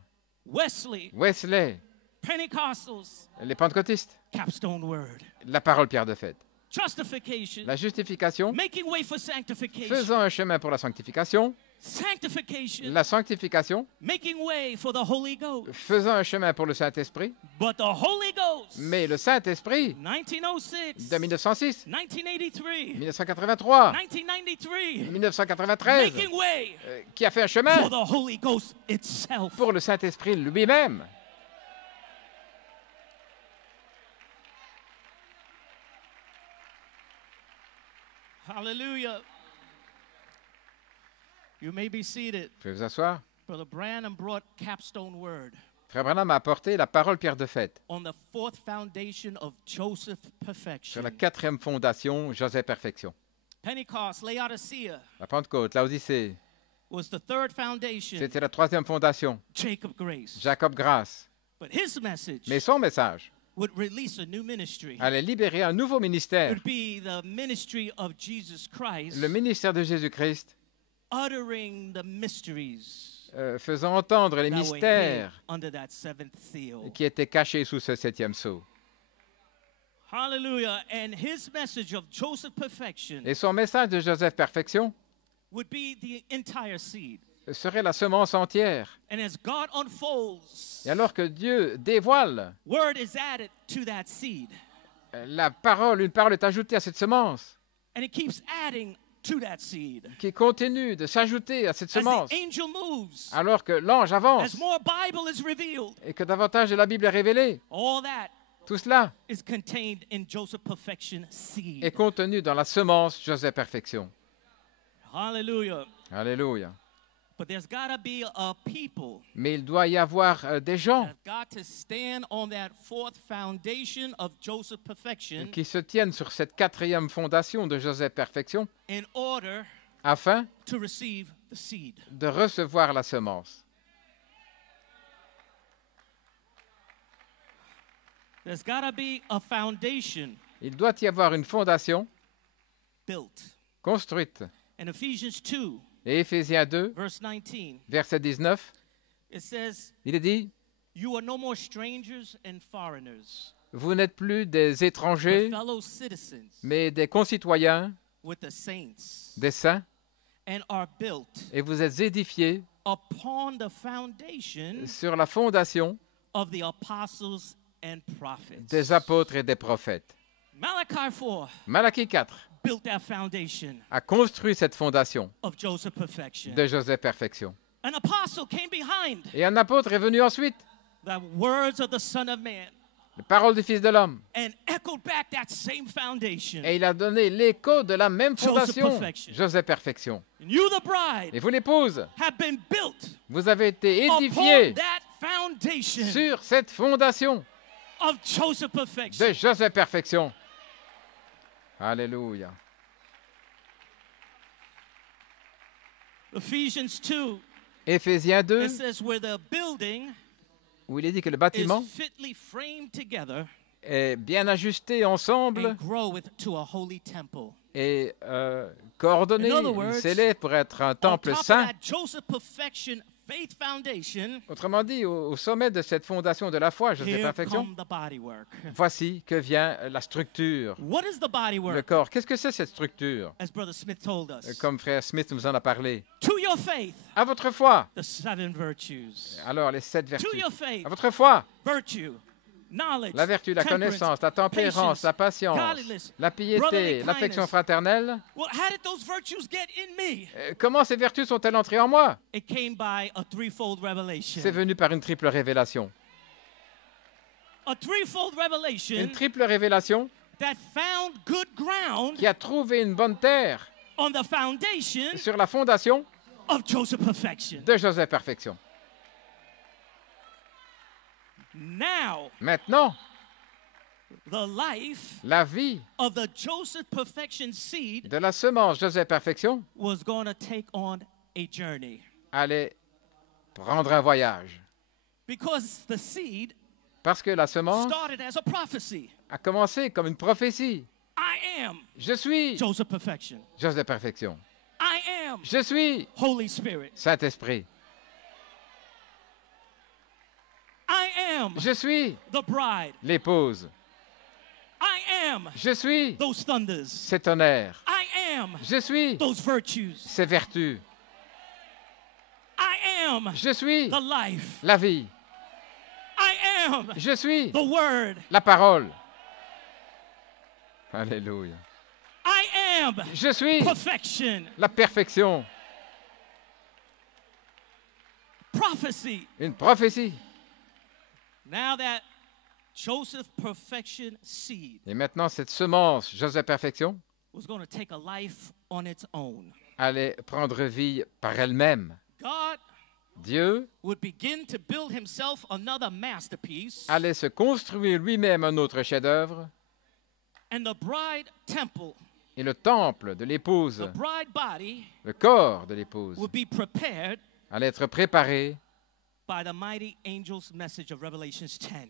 Wesley, Wesley, Pentecostals, les pentecôtistes, capstone word, la parole pierre de fête. justification, La justification, making way for sanctification, faisant un chemin pour la sanctification, sanctification, la sanctification, making way for the Holy Ghost. faisant un chemin pour le Saint-Esprit, But the Holy Ghost, mais le Saint-Esprit 1906, de 1906, 1983, 1983, 1993, 1993, making way qui a fait un for chemin the Holy Ghost itself. pour le Saint-Esprit lui-même. Hallelujah. You may be seated. Vous pouvez vous asseoir. Brother Branham brought capstone word Frère Branham a apporté la parole pierre de fête on the fourth foundation of Joseph sur perfection. la quatrième fondation, Joseph Perfection. Pentecost, Laodicea, La Pentecôte, l'Odyssée, was the third foundation, c'était la troisième fondation, Jacob grace. Jacob grâce. But his message Mais son message would release a new ministry. allait libérer un nouveau It ministère, would be the ministry of Jesus Christ, le ministère de Jésus-Christ, uttering the mysteries faisant entendre les that were hid mystères under that seventh seal. qui étaient cachés sous ce septième sceau. Hallelujah. And his message of Joseph perfection Et son message de Joseph Perfection would be the entire seed. serait la semence entière. And as God unfolds, Et alors que Dieu dévoile word is added to that seed. la parole, une parole est ajoutée à cette semence, And it keeps adding to that seed. qui continue de s'ajouter à cette As semence, the angel moves, alors que l'ange avance as more Bible is revealed, et que davantage de la Bible est révélée. all that Tout cela is contained in Joseph perfection seed. est contenu dans la semence Joseph Perfection. Hallelujah. Alléluia. But there's got to be a people Mais il doit y avoir des gens that got to stand on that fourth foundation of Joseph perfection qui se tiennent sur cette quatrième fondation de Joseph Perfection in order afin to receive the seed. de recevoir la semence. There's got to be a foundation Il doit y avoir une fondation built. construite. In Ephesians 2, Et Éphésiens 2, verse 19, verset 19, it says, il est dit, "You are no more strangers and foreigners, vous n'êtes plus des but étrangers, fellow citizens mais des concitoyens, with the saints, des saints, and are built et vous êtes édifiés upon the foundation sur la fondation of the apostles and prophets. des apôtres et des prophètes. Malachi 4 Malachie 4 built that foundation a construit cette fondation of Joseph perfection. de Joseph Perfection. An apostle came behind Et un apôtre est venu ensuite, the words of the Son of Man les paroles du Fils de l'homme. and echoed back that same foundation. Et il a donné l'écho de la même Joseph fondation, Perfection. Joseph Perfection. And you, the bride, Et vous, l'épouse, have been built vous avez été upon édifiés that foundation sur cette fondation of Joseph perfection. de Joseph Perfection. Alléluia. Ephesians 2, Éphésiens 2, it says where the building où il est dit que le is bâtiment fitly framed together est bien ajusté ensemble and groweth to a holy temple. et coordonné, In other words, scellé pour être un On temple top of saint. that Joseph perfection faith foundation, Autrement dit, au sommet de cette fondation de la foi, Joseph here Perfection, come the bodywork. voici que vient la structure, What is the le bodywork? corps. Qu'est-ce que c'est cette structure? As Brother Smith told us. Comme frère Smith nous en a parlé. To your faith, À votre foi. the 7 virtues. Alors, les 7 To vertus. your faith, À votre foi. virtue, knowledge, La vertu, la temperance, connaissance, la tempérance, la patience, godliness, la piété, brotherly l'affection kindness. fraternelle. Well, how did those virtues get in me? Comment ces vertus sont-elles entrées en moi? It came by a threefold revelation. C'est venu par une triple révélation. A threefold Une revelation triple révélation that found good ground qui a trouvé une bonne terre on the foundation sur la fondation of Joseph perfection. de Joseph Perfection. Now, Maintenant, the life la vie of the Joseph perfection seed de la semence Joseph Perfection was going to take on a journey allait prendre un voyage. because the seed Parce que la semence started as a prophecy. a commencé comme une prophétie. I am Je suis Joseph perfection. Joseph Perfection. I am Je suis Holy Spirit. Saint-Esprit. I am Je suis the bride. l'épouse. I am Je suis those thunders. ses tonnerres. I am Je suis those virtues. ses vertus. I am Je suis the life. la vie. I am Je suis the word. la parole. Alléluia. I am Je suis perfection. la perfection. Prophecy. Une prophétie. Now that Joseph perfection seed Et maintenant, cette semence Joseph Perfection was going to take a life on its own, allait prendre vie par elle-même. God Dieu would begin to build himself another masterpiece, allait se construire lui-même un autre chef-d'œuvre and the bride temple, et le temple de the l'épouse, bride body, le corps de l'épouse, would be prepared allait être préparé by the mighty angel's message of Revelations 10.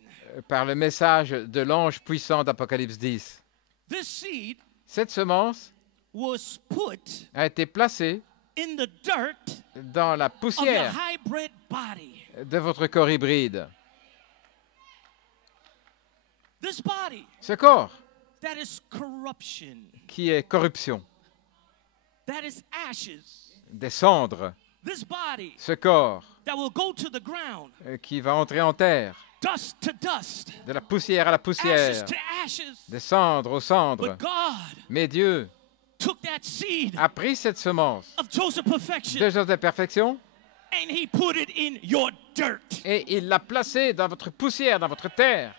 par le message de l'ange puissant d'Apocalypse 10. This seed Cette semence was put a été placée in the dirt dans la of your poussière hybrid body. de votre corps hybride. This body Ce corps that is corruption, qui est corruption, that is ashes. des cendres, This body ce corps that will go to the ground, qui va entrer en terre, dust to dust, de la poussière à la ashes poussière, to ashes. des cendres aux cendres. But God Mais Dieu took that seed a pris cette semence of Joseph perfection de Joseph Perfection and he put it in your dirt. et il l'a placée dans votre poussière, dans votre terre.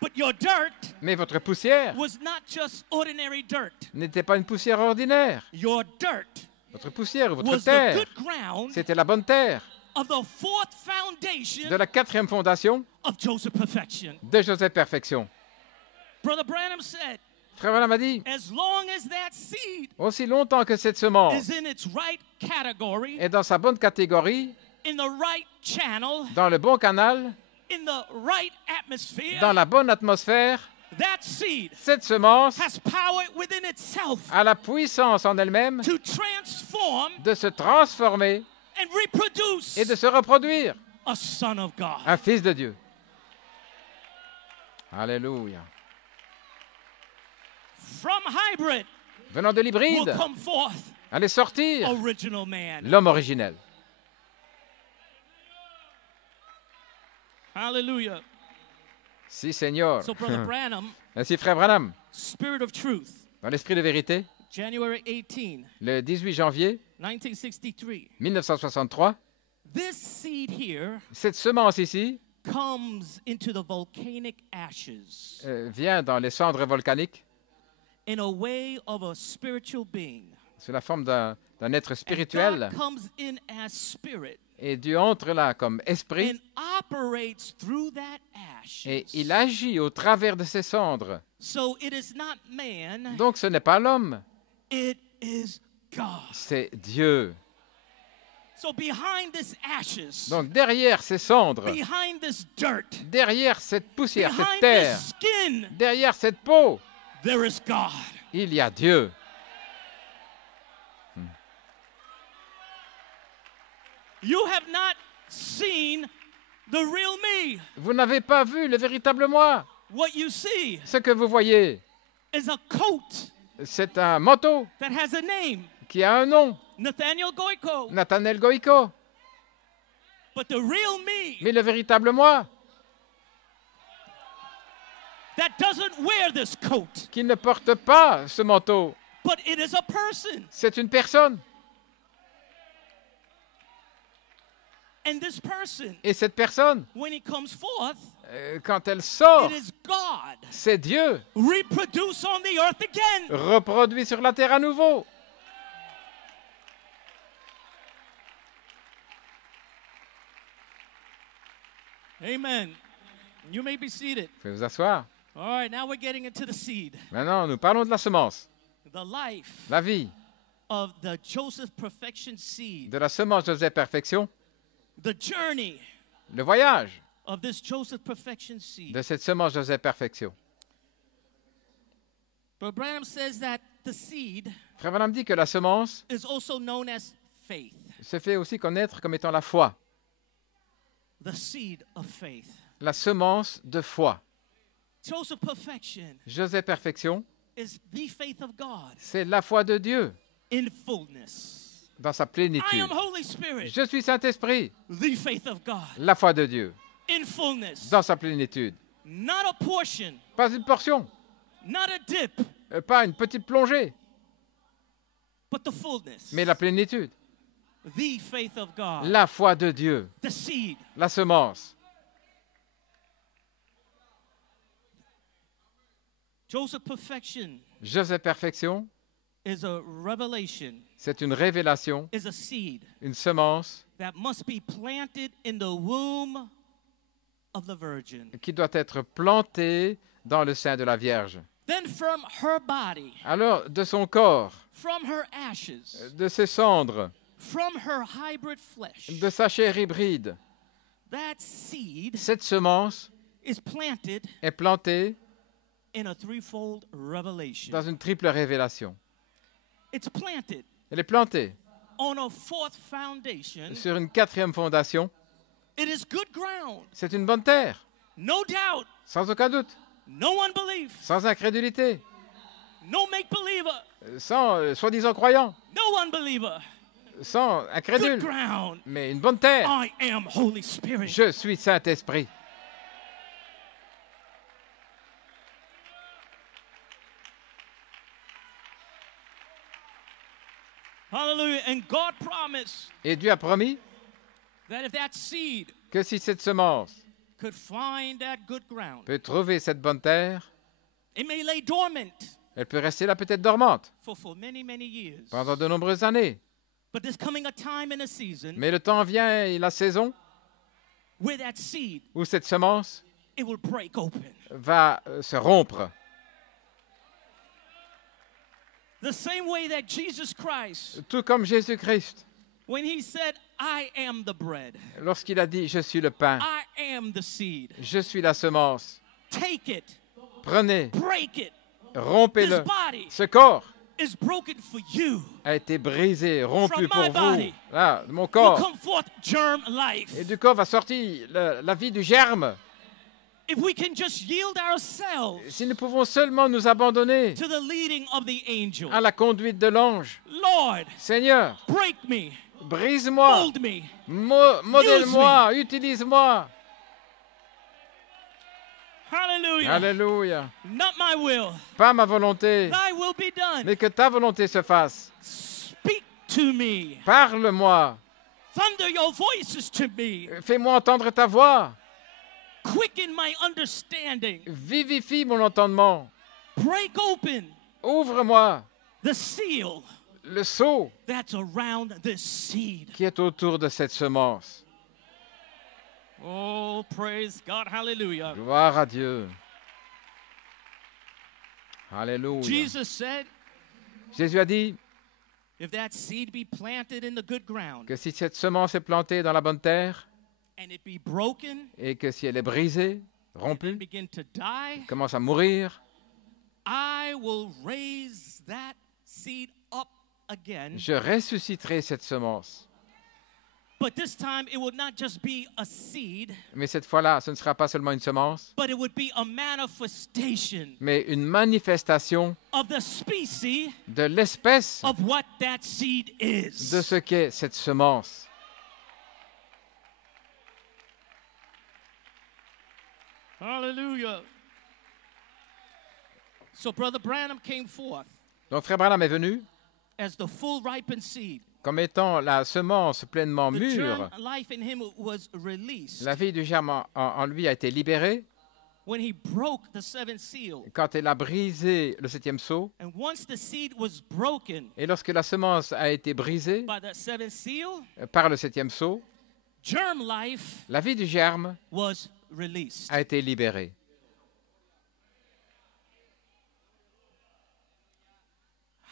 But your dirt Mais votre poussière was not just ordinary dirt. n'était pas une poussière ordinaire. Your dirt Votre poussière ou votre was the terre, good ground c'était la bonne terre of the fourth foundation de la quatrième fondation of Joseph perfection. de Joseph Perfection. Brother Branham said, Frère Branham a dit, as long as that seed aussi longtemps que cette semence is in its right category, est dans sa bonne catégorie, in the right channel, dans le bon canal, in the right atmosphere, dans la bonne atmosphère, that seed cette semence has power within itself a la puissance en elle-même to transform de se transformer and reproduce et de se reproduire. a son of God. Un fils de Dieu. Alléluia. From hybrid venant de will l'hybride, come forth allait sortir original man. l'homme originel. Hallelujah. Si, Seigneur. So, Brother Branham, Ainsi, frère Branham, Spirit of Truth, dans l'esprit de vérité, January 18, le 18 janvier 1963. 1963, This seed here cette semence ici comes into the volcanic ashes vient dans les cendres volcaniques in a way of a spiritual being. sous la forme d'un être And spirituel. God comes in as spirit Et Dieu entre là comme esprit and operates through that ash. et il agit au travers de ces cendres. So it is not man, Donc ce n'est pas l'homme, it is God. c'est Dieu. So behind this ashes, Donc derrière ces cendres, behind this dirt, derrière cette poussière, cette behind terre, this skin, derrière cette peau, there is God. il y a Dieu. You have not seen the real me. Vous n'avez pas vu le véritable moi. What you see Ce que vous voyez, is a coat c'est un manteau that has a name, qui a un nom, Nathaniel Goiko. Nathanaël Goïko. But the real me Mais le véritable moi, that doesn't wear this coat, qui ne porte pas ce manteau, but it is a person. c'est une personne. And this person, Et cette personne, when he comes forth, quand elle sort, it is God c'est Dieu, reproduce on the earth again. reproduit sur la terre à nouveau. Amen. You may be seated. Vous pouvez vous asseoir. All right, now we're getting into the seed, Maintenant, nous parlons de la semence, the life la vie of the Joseph Perfection seed, de la semence Joseph Perfection, the journey le voyage of this Joseph Perfection seed. de cette semence Joseph Perfection. But Branham says that the seed Frère Branham dit que la semence is also known as faith, se fait aussi connaître comme étant la foi, the seed of faith. la semence de foi. Joseph Perfection Joseph Perfection, is the faith of God c'est la foi de Dieu in fullness. dans sa I plénitude. am Holy Spirit, Je suis Saint-Esprit, the faith of God la foi de Dieu in fullness. dans sa plénitude. Not a portion, Pas une portion, not a dip, pas une petite plongée, but the fullness. mais la plénitude. The faith of God, La foi de Dieu, the seed. la semence. Joseph Perfection Joseph Perfection, is a revelation, c'est une révélation, is a seed une semence that must be planted in the womb of the Virgin. qui doit être plantée dans le sein de la Vierge. Then from her body, Alors, de son corps, from her ashes, de ses cendres, from her hybrid flesh, de sa chair hybride, that seed cette semence is planted est plantée in a threefold revelation. dans une triple révélation. It's planted Elle est plantée on a fourth foundation. sur une quatrième fondation. It is good ground, C'est une bonne terre, no doubt, sans aucun doute, no unbelief, sans incrédulité, no make-believer, sans soi-disant croyant, no unbeliever. sans Good incrédule, ground. mais une bonne terre. I am Holy Spirit. Je suis Saint-Esprit. Hallelujah. And God promised Et Dieu a promis that if that seed que si cette semence could find that good ground, peut trouver cette bonne terre, it may lay dormant elle peut rester là peut-être dormante for many, many years. pendant de nombreuses années. But there's coming a time in a season Mais le temps vient et la saison where that seed, où cette semence it will break open. va se rompre. The same way that Jesus Christ, Tout comme Jésus-Christ, when he said, I am the bread, lorsqu'il a dit « Je suis le pain, I am the seed, je suis la semence, take it, prenez, break it. This rompez-le. body » Ce corps is broken for you. a été brisé, rompu From pour my vous. body. Là, de mon Will corps. come forth germ life. Et du corps va sortir la vie du germe. if we can just yield ourselves Si nous pouvons seulement nous abandonner to the leading of the angel. à la conduite de l'ange. Lord, Seigneur, break me, brise-moi, mold me. modèle-moi, utilise-moi. Hallelujah. Alléluia. Not my will, Pas ma volonté, thy will be done. mais que ta volonté se fasse. Speak to me. Parle-moi, Thunder your voices to me. fais-moi entendre ta voix. Quicken my understanding. Vivifie mon entendement. Break open Ouvre-moi the seal le sceau that's around this seed. qui est autour de cette semence. Oh, praise God. Hallelujah. Gloire à Dieu. Alléluia. Jesus said, Jésus a dit if that seed be planted in the good ground que si cette semence est plantée dans la bonne terre and it be broken et que si elle est brisée, and rompue, begin to die, commence à mourir, I will raise that seed up again. je ressusciterai cette semence. But this time it would not just be a seed, Mais cette fois-là, ce ne sera pas seulement une semence, but it would be a manifestation mais une manifestation of the species de l'espèce of what that seed is. de ce qu'est cette semence. Hallelujah. So Brother Branham came forth Donc Frère Branham est venu as the full ripened seed. comme étant la semence pleinement The mûre. germ life in him was released La vie du germe en lui a été libérée when he broke the seventh seal. quand elle a brisé le septième sceau. And once the seed was broken Et lorsque la semence a été brisée by that seventh seal, par le septième sceau, germ life la vie du germe was released. a été libérée.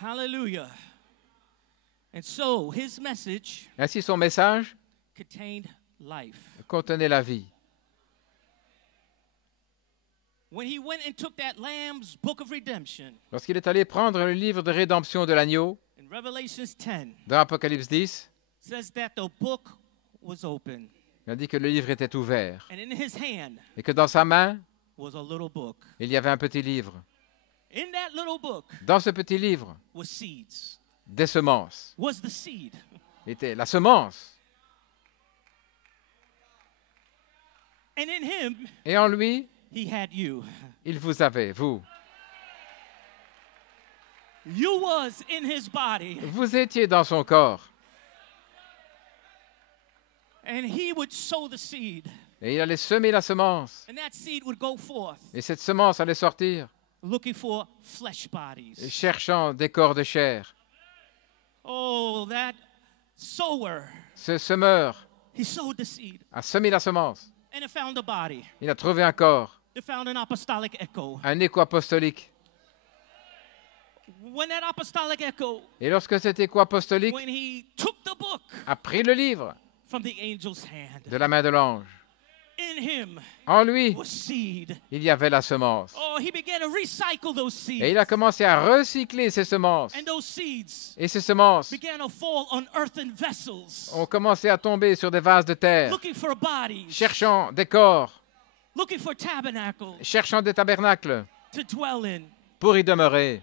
Hallelujah. And so his message Ainsi, son message contained life. contenait la vie. When he went and took that Lamb's book of redemption Lorsqu'il est allé prendre le livre de rédemption de l'agneau, in Revelations 10, dans Apocalypse 10, says that the book was open, il a dit que le livre était ouvert and in his hand et que dans sa main, was a little book. il y avait un petit livre. In that little book Dans ce petit livre, was seeds. des semences. Was the seed. Était la semence. And in him, Et en lui, he had you. il vous avait, vous. You was in his body, Vous étiez dans son corps. and he would sow the seed, Et il allait semer la semence. and that seed would go forth Et cette semence allait sortir, looking for flesh bodies. cherchant des corps de chair. Oh, that sower, Ce semeur he sowed the seed, a semé la semence. and it found a body. Il a trouvé un corps, It found an apostolic echo. un écho apostolique. When that apostolic echo, Et lorsque cet écho apostolique when he took the book a pris le livre from the angel's hand, de la main de l'ange, in him en lui, was seed. il y avait la semence. Oh, he began to recycle those seeds. Et il a commencé à recycler ces semences. And those seeds Et ces semences began to fall on earthen vessels, ont commencé à tomber sur des vases de terre, looking for bodies, cherchant des corps, looking for tabernacles cherchant des tabernacles to dwell in. pour y demeurer.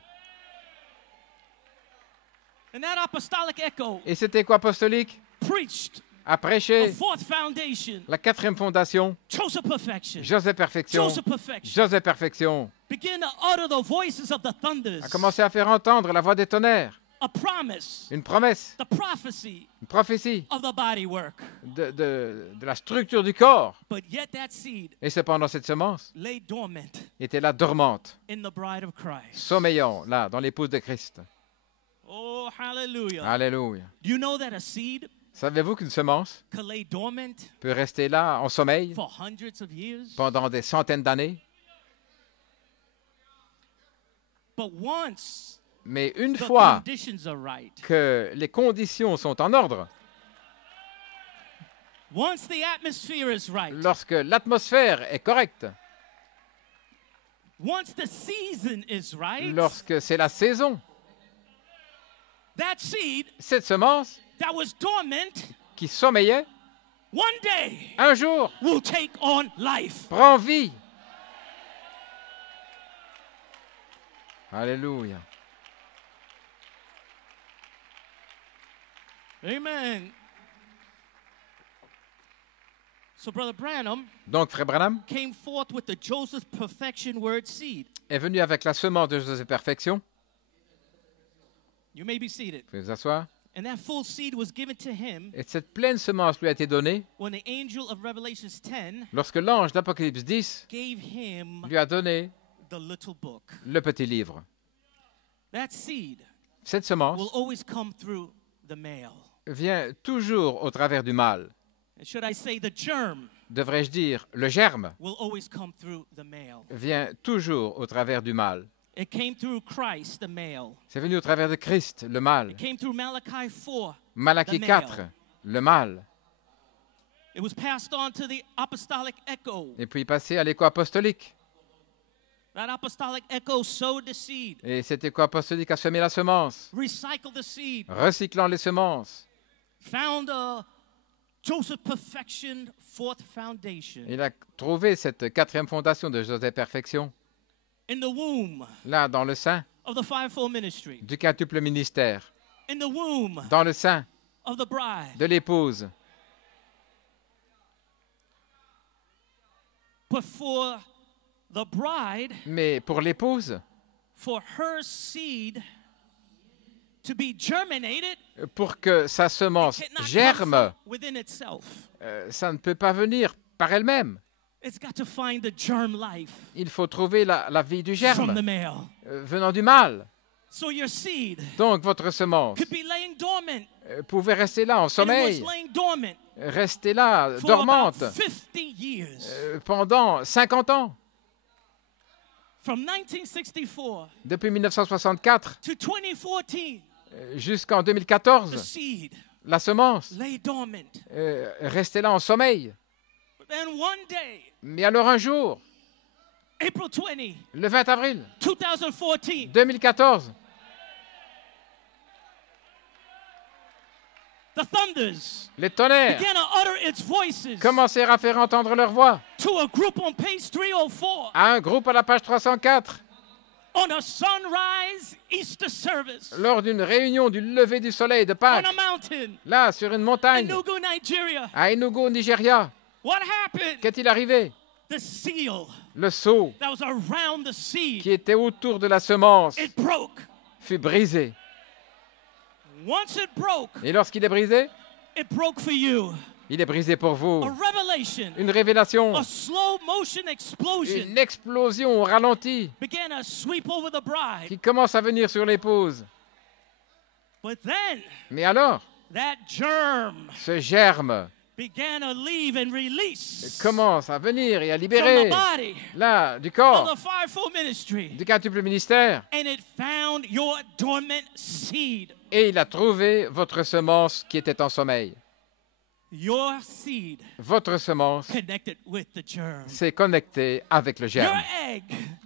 And that apostolic echo Et cet écho apostolique preached a the prêché fourth foundation, la quatrième fondation, Joseph perfection. Joseph Perfection. Joseph perfection. Joseph Perfection Begin to utter the voices of the thunders. a commencé à faire entendre la voix des tonnerres, A promise, une promesse, the prophecy une prophétie of the body work. de la structure du corps. But yet that seed Et cependant, cette semence lay dormant était là dormante, in the bride of Christ. sommeillant là, dans l'épouse de Christ. Oh, hallelujah. Alléluia. Do you know that a seed Savez-vous qu'une semence could lay dormant peut rester là en sommeil for hundreds of years? pendant des centaines d'années? But once Mais une the fois conditions are right, que les conditions sont en ordre, once the atmosphere is right, lorsque l'atmosphère est correcte, once the season is right, lorsque c'est la saison, that seed cette semence that was dormant qui sommeillait, one day un jour, will take on life. prend vie. Alléluia. Amen. So Brother Branham Donc, Frère Branham came forth with the Joseph Perfection word seed. est venu avec la semence de Joseph Perfection. You may be seated. Vous pouvez vous asseoir. And that full seed was given to him Et cette pleine semence lui a été donnée when the angel of Revelations 10 lorsque l'ange d'Apocalypse 10 gave him lui a donné the little book. le petit livre. That seed Cette will semence always come through the mail. vient toujours au travers du mal. And should I say the germ Devrais-je dire, le germe will always come through the mail. vient toujours au travers du mal. It came through Christ, the mail. C'est venu au travers de Christ, le mal. It came through Malachi 4. Malachie The 4, male. le mal. It was passed on to the apostolic echo. Et puis passé à l'écho apostolique. That apostolic echo sowed the seed, Et cet écho apostolique a semé la semence, recycled the seed, recyclant les semences. found a Joseph Perfection fourth foundation Il a trouvé cette quatrième fondation de Joseph Perfection, in the womb là, dans le sein of the fivefold ministry, du quintuple ministère, in the womb dans le sein of the bride. de l'épouse. But for the bride, Mais pour l'épouse, for her seed to be germinated, pour que sa semence it cannot come germe, from within itself. ça ne peut pas venir par elle-même. It's got to find the germ life Il faut trouver la vie du from the germe male. venant du mal. So your seed Donc votre semence could be laying dormant. pouvait rester là en And it was sommeil, laying dormant rester là, for about dormante, 50 years. pendant 50 ans. From 1964 Depuis 1964 to 2014, jusqu'en the 2014, seed la semence lay dormant. restait là en sommeil. But then one day, Mais alors un jour, April 20, le 20 avril 2014, 2014, the thunders les tonnerres began to utter its voices commencèrent à faire entendre leur voix to a group on page 304 à un groupe à la page 304 on a sunrise Easter service lors d'une réunion du lever du soleil de on Pâques, a mountain là sur une in montagne Enugu, Nigeria. à Enugu, au Nigeria. What happened? Qu'est-il arrivé? The seal Le seau that was around the seed, qui était autour de la semence it broke. fut brisé. Once it broke, Et lorsqu'il est brisé, it broke for you. il est brisé pour vous. A revelation, Une révélation, a slow motion explosion une explosion au ralenti began to sweep over the bride. qui commence à venir sur l'épouse. But then Mais alors, that germ ce germe began to leave and release commence à venir et à from the libérer body là du of corps the fivefold ministry. du quintuple ministère And it found your dormant seed. et il a trouvé votre semence qui était en sommeil. Your seed Votre semence connected with the germ. s'est connectée avec le Your germe. egg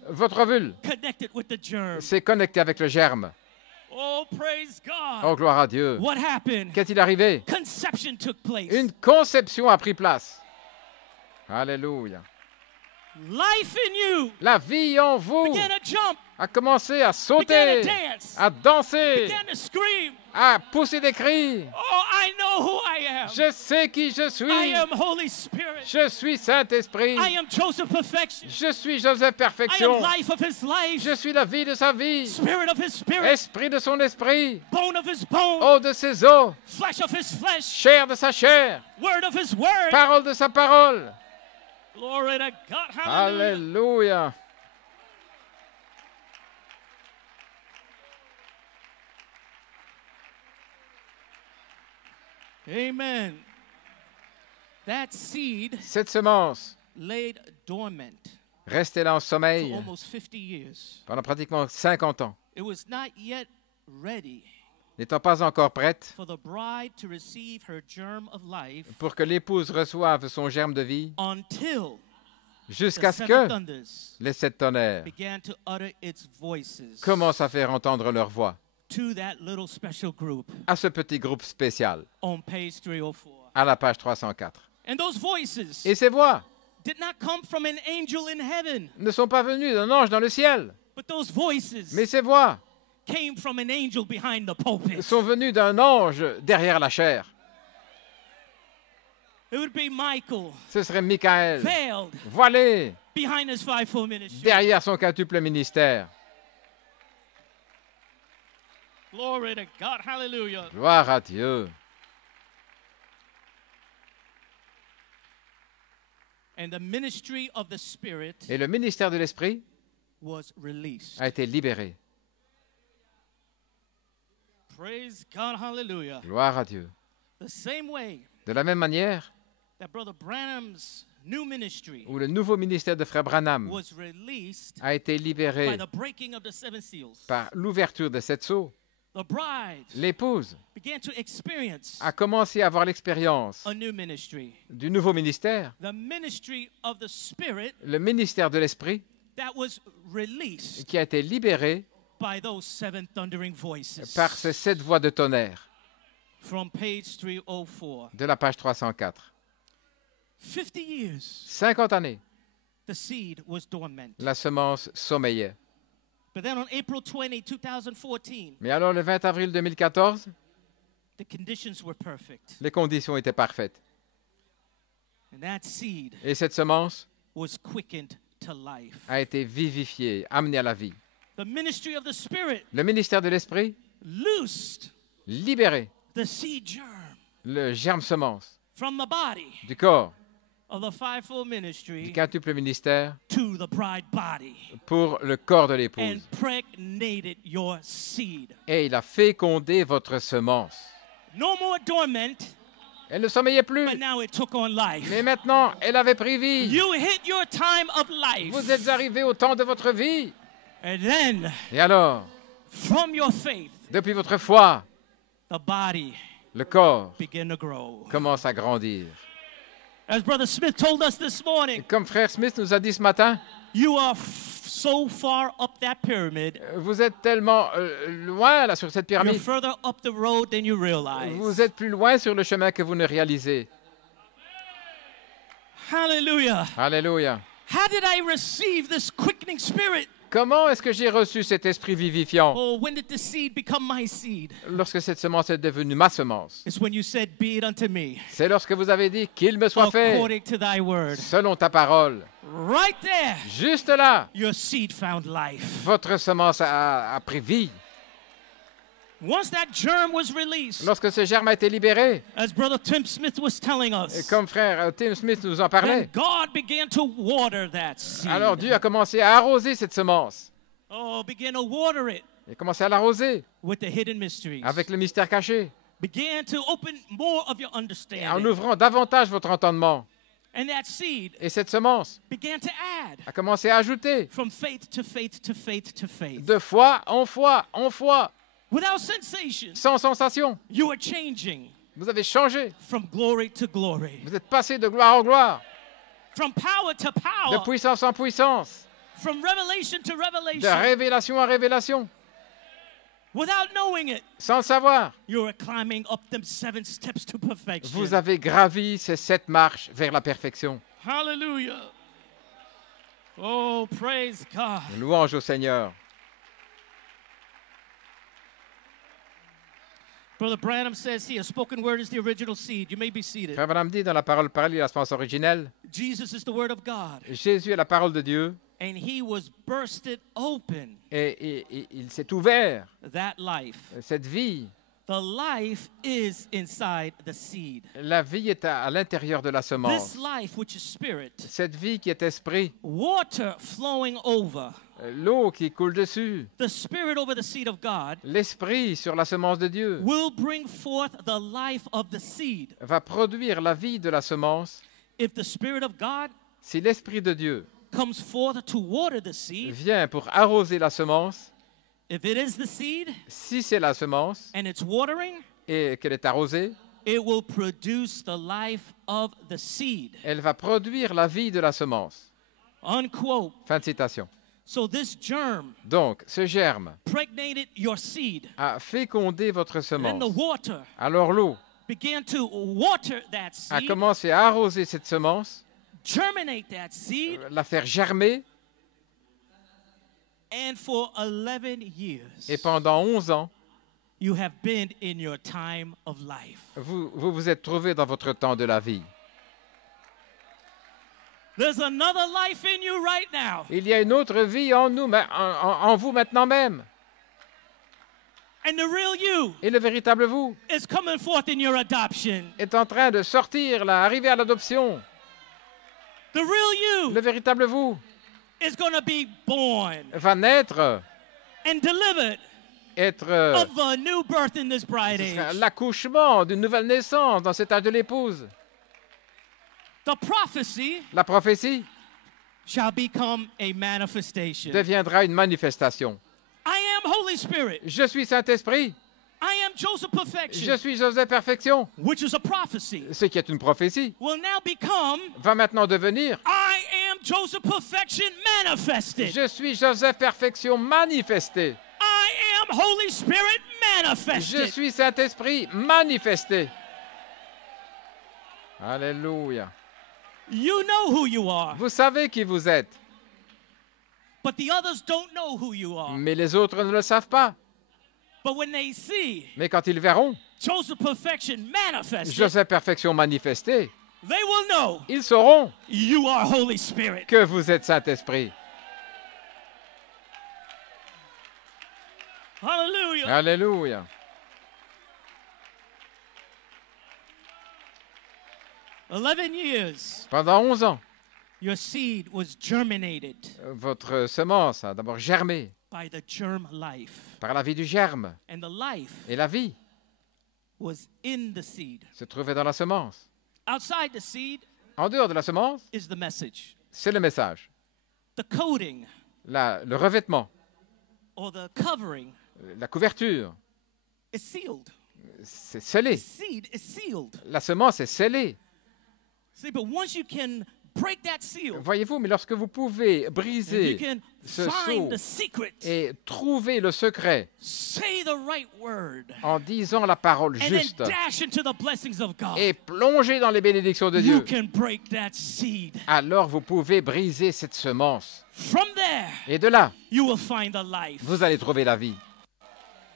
Votre ovule connected with the germ. s'est connecté avec le germe. Oh, praise God. Oh, gloire à Dieu. What happened? Qu'est-il arrivé? Conception took place. Une conception a pris place. Alléluia. Life in you La vie en vous began to jump, a commencé à began sauter, to dance, à danser, began to scream. à pousser des cris. Oh, I know who I am. Je sais qui je I suis. am Holy Spirit. Je suis Saint-Esprit. I am Joseph Perfection. Je suis Joseph I Perfection. am life of his life, Je suis la vie de sa vie. spirit of his spirit, Esprit de son esprit. bone of his bone, Eau de ses os. flesh of his flesh, Chair de sa chair. word of his word. Parole de sa parole. Glory to God. Hallelujah. Alléluia. Amen. That seed Cette semence laid dormant restait là en for sommeil almost 50 years. pendant pratiquement 50 ans. It was not yet ready N'étant pas encore prête for the bride to receive her germ of life pour que l'épouse reçoive son germe de vie until jusqu'à the ce seven que thunders les 7 tonnerres began to utter its voices commencent à faire entendre leur voix to that little special group à ce petit groupe spécial on page 304. à la page 304. And those voices Et ces voix did not come from an angel in heaven. ne sont pas venues d'un ange dans le ciel. But those voices Mais ces voix came from an angel behind the pulpit. sont venues d'un ange derrière la chair. It would be Michael, Ce serait Michael, veiled voilé behind his fivefold ministry. derrière son quintuple ministère. Glory to God. Hallelujah. Gloire à Dieu. And the ministry of the Spirit Et le ministère de l'Esprit was released. a été libéré. Praise God. Hallelujah. Gloire à Dieu. The same way De la même manière that Brother Branham's new ministry où le nouveau ministère de Frère Branham was released a été by libéré the breaking of the seven seals, par l'ouverture de cette sceaux, the bride l'épouse began to experience a commencé à avoir l'expérience a new ministry. du nouveau ministère, The ministry of the Spirit le ministère de l'Esprit that was released qui a été libéré by those seven thundering voices. par ces 7 voix de tonnerre From page 304. de la page 304. 50 years, 50 années, the seed was dormant. la semence sommeillait. But then on April 20, 2014, Mais alors, le 20 avril 2014, the conditions were perfect. les conditions étaient parfaites. And that seed Et cette semence was quickened to life. a été vivifiée, amenée à la vie. The ministry of the Spirit Le ministère de l'Esprit, loosed libéré, the seed germ le germe semence from the body du corps, of the fivefold du ministry quintuple ministère, to the bride body pour le corps de and l'épouse. pregnated your seed. Et il a fécondé votre semence. No more dormant, Elle ne sommeillait plus, but now it took on life. mais maintenant, elle avait pris vie. You hit your time of life. Vous êtes arrivé au temps de votre vie. And then, Et alors, from your faith, depuis votre foi, the body le corps began to grow. commence à grandir. As Brother Smith told us this Et morning, comme Frère Smith nous a dit ce matin, you are so far up that pyramid, vous êtes tellement loin là sur cette you're pyramide. further up the road than you realize. Vous êtes plus loin sur le chemin que vous ne réalisez. Hallelujah. Alléluia. How did I receive this quickening spirit? Comment est-ce que j'ai reçu cet esprit vivifiant? Oh, when did the seed become my seed? Lorsque cette semence est devenue ma semence. It's when you said, "Be it unto me, C'est lorsque vous avez dit qu'il me soit fait according to thy word." selon ta parole. Right there, Juste là, your seed found life. votre semence a pris vie. Once that germ was released, Lorsque ce germe a été libéré, as Brother Tim Smith was telling et us, comme frère Tim Smith nous en then parlait, God began to water that seed. alors Dieu a commencé à arroser cette semence. Oh, began to water it Il a commencé à l'arroser with the hidden mysteries. avec le mystère caché, Began to open more of your en understanding. ouvrant davantage votre entendement. And that seed Et cette semence began to add a commencé à ajouter from faith to faith to faith to faith. de foi en foi en foi, Without sensation, sans sensation. you are changing Vous avez changé. from glory to glory, Vous êtes passé de gloire en gloire, from power to de power, puissance en puissance, from revelation to de revelation. révélation en révélation, Without knowing it, sans le savoir. you are climbing up them 7 steps to perfection. Vous avez gravi ces 7 marches vers la perfection. Hallelujah. Oh, praise God. Louange au Seigneur. Brother Branham says here, spoken word is the original seed. You may be seated. Frère Branham dit dans la parole parlée, la semence originelle, Jesus is the word of God, Jésus est la parole de Dieu and he was bursted open, et il s'est ouvert, that life. cette vie. The life is inside the seed. La vie est à l'intérieur de la This semence. life, which is spirit, Cette vie qui est esprit, water flowing over, l'eau qui coule dessus, the spirit over the seed of God, l'esprit sur la semence de Dieu will bring forth the life of the seed. va produire la vie de la semence. If the spirit of God Si l'esprit de Dieu comes forth to water the seed, vient pour arroser la semence, if it is the seed si c'est la semence and it's watering, et qu'elle est arrosée, it will produce the life of the seed. elle va produire la vie de la semence. Unquote. Fin de citation. So this germ Donc, ce germe pregnated your seed, a fécondé votre and then the semence. water Alors l'eau began to water that a seed, commencé à arroser cette semence, germinate that seed, la faire germer, And for 11 years, Et pendant 11 ans, you have been in your time of life. vous vous êtes trouvé dans votre temps de la vie. There's another life in you right now. Il y a une autre vie en nous, en vous maintenant même. And the real you Et le véritable vous is coming forth in your adoption. est en train de sortir, là, arriver à l'adoption. The real Le you véritable vous is going to be born va naître, and delivered être of a new birth in this bride ce sera age. l'accouchement d'une nouvelle naissance dans cet âge de l'épouse. The prophecy La prophétie shall become a manifestation. deviendra une manifestation. I am Holy Spirit. Je suis Saint-Esprit, I am Joseph je Perfection, suis Joseph Perfection. which is a prophecy. Ce qui est une prophétie Will now become va maintenant devenir I am Joseph Perfection manifested. je suis Joseph Perfection manifesté. I am Holy Spirit Je manifested. suis Saint-Esprit manifesté. Alléluia. You know who you are, Vous savez qui vous êtes, but the others don't know who you are. mais les autres ne le savent pas. But when they see Mais quand ils verront Joseph Perfection manifested, Joseph Perfection manifesté, they will know ils sauront you are Holy Spirit. que vous êtes Saint-Esprit. Hallelujah. Alléluia. 11 years, Pendant 11 ans, your seed was germinated votre semence a d'abord germé by the germ life. par la vie du germe. And the life Et la vie was in the seed. se trouvait dans la semence. Outside the seed En dehors de la semence, is the message. c'est le message, The coating le revêtement, or the covering la couverture. is sealed. C'est scellé. Seed is sealed. La semence est scellée. See, but once you can break that seal, Voyez-vous, mais lorsque vous pouvez and you briser can ce find sceau the secret, et trouver le secret say the right word, en disant la parole and juste then dash into the blessings of God, et plonger dans les bénédictions de you Dieu, can break that seed. alors vous pouvez briser cette semence. From there, Et de là, you will find the life. vous allez trouver la vie.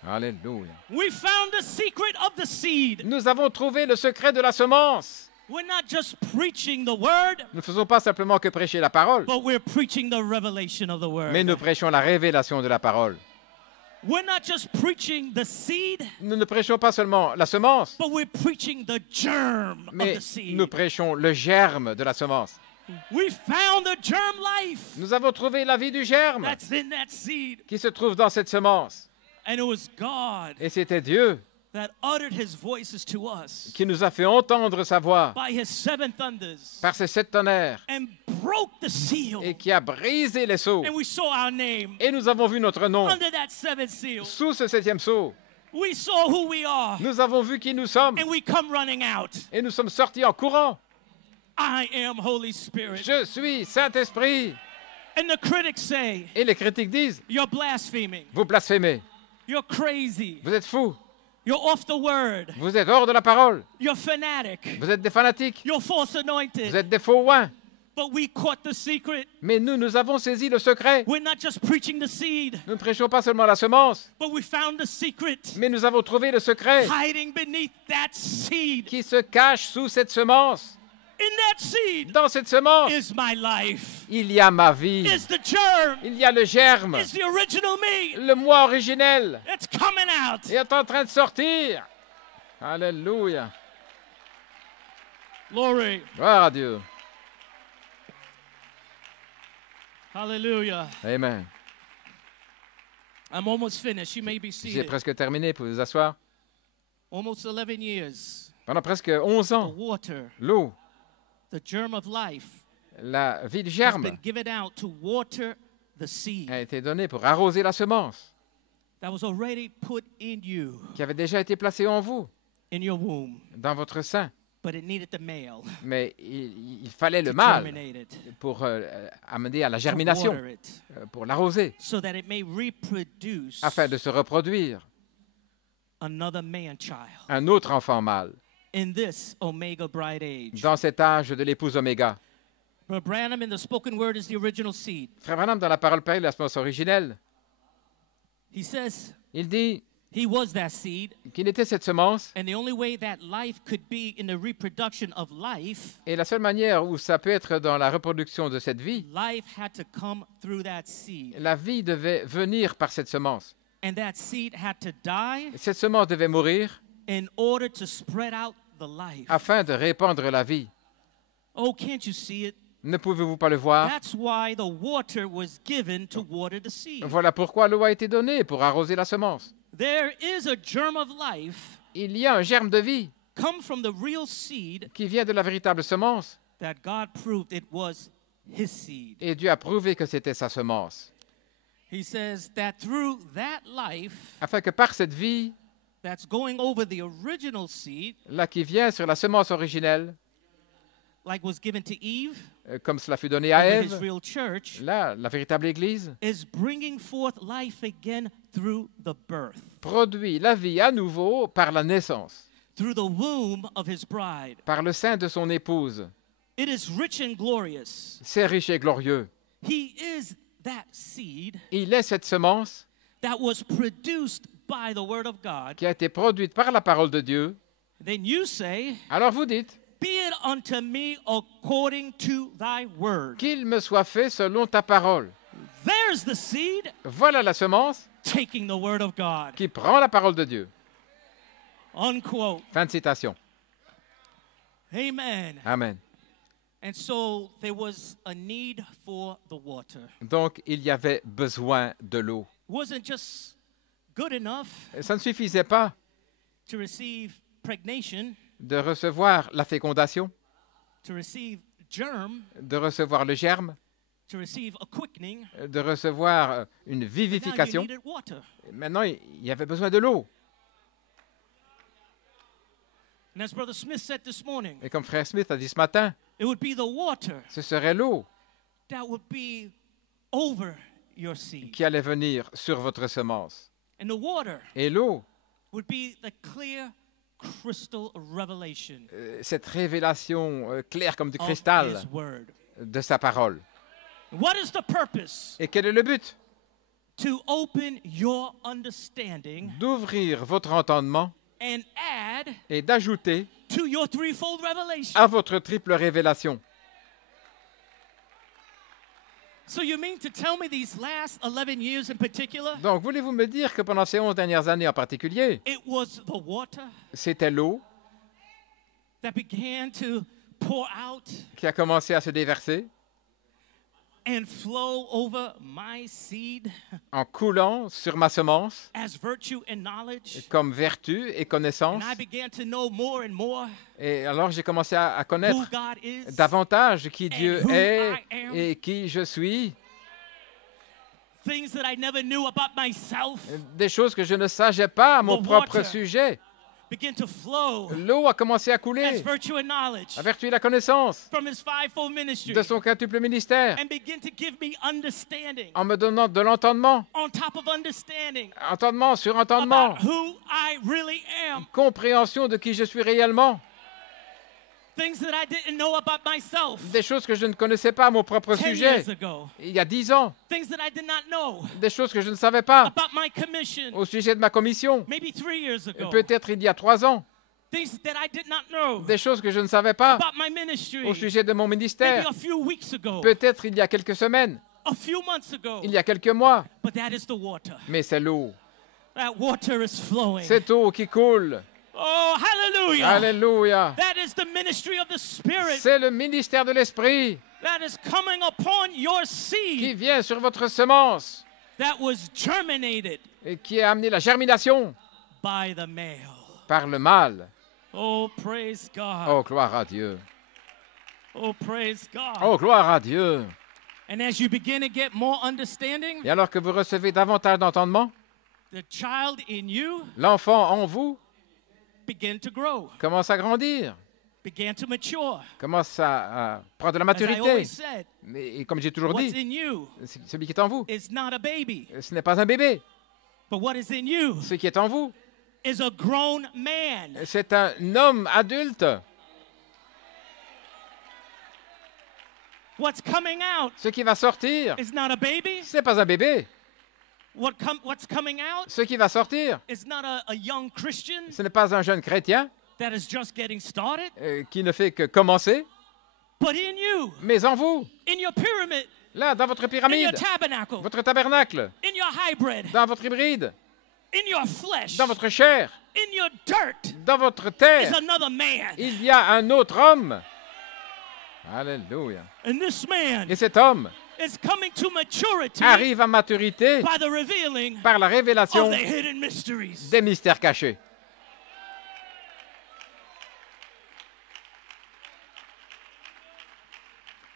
Alléluia. We found the secret of the seed. Nous avons trouvé le secret de la semence. We're not just preaching the word, Nous ne faisons pas simplement que prêcher la parole, but we're preaching the revelation of the word. mais nous prêchons la révélation de la parole. We're not just preaching the seed, Nous ne prêchons pas seulement la semence, but we're preaching the germ of mais the seed. nous prêchons le germe de la semence. We found the germ life Nous avons trouvé la vie du germe that's in that seed. qui se trouve dans cette semence. And it was God Et c'était Dieu that uttered his voices to us qui nous a fait entendre sa voix by his 7 thunders par ses 7 tonnerres and broke the seal. et qui a brisé les sceaux. And we saw our name Et nous avons vu notre nom under that 7th seal. sous ce 7e sceau. We saw who we are, Nous avons vu qui nous sommes and we come running out. et nous sommes sortis en courant. I am Holy Spirit. Je suis Saint-Esprit. And the critics say, Et les critiques disent, you're blaspheming. vous blasphémez, You're crazy. vous êtes fous, You're off the word. vous êtes hors de la parole, You're fanatic. vous êtes des fanatiques, You're false vous anointed. êtes des faux oins. But we caught the secret. Mais nous avons saisi le secret. We're not just preaching the seed, Nous ne prêchons pas seulement la semence, but we found the secret mais nous avons trouvé le secret hiding beneath that seed. qui se cache sous cette semence. In that seed Dans cette semence, is my life. il y a ma vie, Is the germ. il y a le germe, Is the original me. le moi originel It's coming out. est en train de sortir. Alléluia. Glory. Gloire à Dieu. Hallelujah. Amen. I'm almost finished. You may be J'ai seated. presque terminé, pour vous asseoir. Almost 11 years. Pendant presque 11 The ans, water, l'eau, the germ of life, la vie du has germe been given out to water the seed a été donnée pour arroser la semence that was already put in you, qui avait déjà été placée en vous, in your womb, dans votre sein. but it needed the male Mais il fallait le to mâle germinate it, pour amener à la to germination, water it, pour l'arroser, so that it may reproduce afin de se reproduire another man-child un autre enfant mâle in this Omega bride age. dans cet âge de l'épouse Oméga. Brother Branham in the spoken word is the original seed. Frère Branham, dans la parole parlée, la semence originelle, He says Il dit he was that seed, qu'il était cette semence, and the only way that life could be in the reproduction of life, et la seule manière où ça peut être dans la reproduction de cette vie, life had to come through that seed. la vie devait venir par cette semence. And that seed had to die Cette semence devait mourir in order to spread out the life. afin de répandre la vie. Oh, can't you see it? Ne pouvez-vous pas le voir? That's why the water was given to water the seed. Voilà pourquoi l'eau a été donnée pour arroser la semence. There is a germ of life Il y a un germe de vie come from the real seed qui vient de la véritable semence, that God proved it was his seed. et Dieu a prouvé que c'était sa semence, He says that through that life afin que par cette vie, that's going over the original seed, là qui vient sur la semence originelle, like was given to Eve, comme cela fut donné à over his Ève, real church, là, la véritable Église, is bringing forth life again through the birth, produit la vie à nouveau par la naissance, through the womb of his bride. par le sein de son épouse. It is rich and glorious. C'est riche et glorieux. He is that seed Il est cette semence that was produced by the word of God. qui a été produite par la parole de Dieu. Then you say, Alors vous dites, be it unto me according to thy word. qu'il me soit fait selon ta parole. There's the seed Voilà la semence taking the word of God. qui prend la parole de Dieu. Unquote. Fin de citation. Amen. Amen. And so there was a need for the water. Donc, il y avait besoin de l'eau. It wasn't just good enough Ça ne suffisait pas to receive pregnation, de recevoir la fécondation, to receive germ, de recevoir le germe, to receive a quickening. de recevoir une But now you vivification. needed water. Maintenant, il y avait besoin de l'eau. And as Brother Smith said this morning, Et comme Frère Smith a dit ce matin, it would be the water ce serait l'eau that would be over your seed. qui allait venir sur votre semence. And the water Et l'eau, would be the clear crystal revelation cette révélation claire comme du of cristal his word. de sa parole. What is the purpose? Et quel est le but? To open your understanding D'ouvrir votre entendement and add et d'ajouter to your threefold revelation. à votre triple révélation. So you mean to tell me these last 11 years in particular, Donc, voulez-vous me dire que pendant ces 11 dernières années en particulier, it was the water c'était l'eau that began to pour out qui a commencé à se déverser and flow over my seed en coulant sur ma semence as virtue and knowledge? comme vertu et connaissance. And I began to know more and more Et alors, j'ai commencé à who connaître God is. davantage qui Dieu who est I am. et qui je suis. Things that I never knew about myself Des choses que je ne savais pas à mon The propre water. sujet. begin to flow L'eau a commencé à as couler, virtue and knowledge à vertu et la connaissance from his fivefold ministry de son quintuple ministère, and begin to give me understanding en me donnant de l'entendement, on top of understanding entendement sur entendement, about who I really am. compréhension de qui je suis réellement, Things that I didn't know about myself des choses que je ne connaissais pas à mon propre 10 sujet years ago. il y a 10 ans, Things that I did not know des choses que je ne savais pas about my commission au sujet de ma commission, maybe 3 years ago. peut-être il y a 3 ans, Things that I did not know des choses que je ne savais pas about my ministry au sujet de mon maybe ministère, a few weeks ago, peut-être il y a quelques semaines, a few months ago. il y a quelques mois, But that is the water. mais c'est l'eau, That water is flowing. cette eau qui coule. Oh, hallelujah. Alléluia. That is the ministry of the Spirit C'est le ministère de l'Esprit that is coming upon your qui seed vient sur votre semence that was germinated et qui a amené la germination by the male. par le mâle. Oh, praise God. Oh, gloire à Dieu. Oh, praise God. Oh, gloire à Dieu. And as you begin to get more understanding, Et alors que vous recevez davantage d'entendement, the child in you l'enfant en vous began to grow, commence à grandir, began to mature. commence à prendre de la As I maturité. always said, Et comme j'ai toujours what's dit, in you celui qui est en vous, is not a baby, ce n'est pas un bébé. but what is in you Ce qui est en vous, is a grown man. c'est un homme adulte. What's coming out Ce qui va sortir, is not a baby, ce n'est pas un bébé. what's coming out Ce qui va sortir, is not a young Christian ce n'est pas un jeune chrétien that is just getting started, qui ne fait que commencer, but in you, mais en vous, in your pyramid, là, dans votre in your pyramide, tabernacle, votre tabernacle, in your hybrid, dans votre hybride, in your flesh, dans votre chair, in your dirt, dans votre is terre, another man. il y a un autre homme. Alléluia. And this man Et cet homme is coming to maturity arrive à maturité by the revealing par la révélation of the hidden mysteries. des mystères cachés.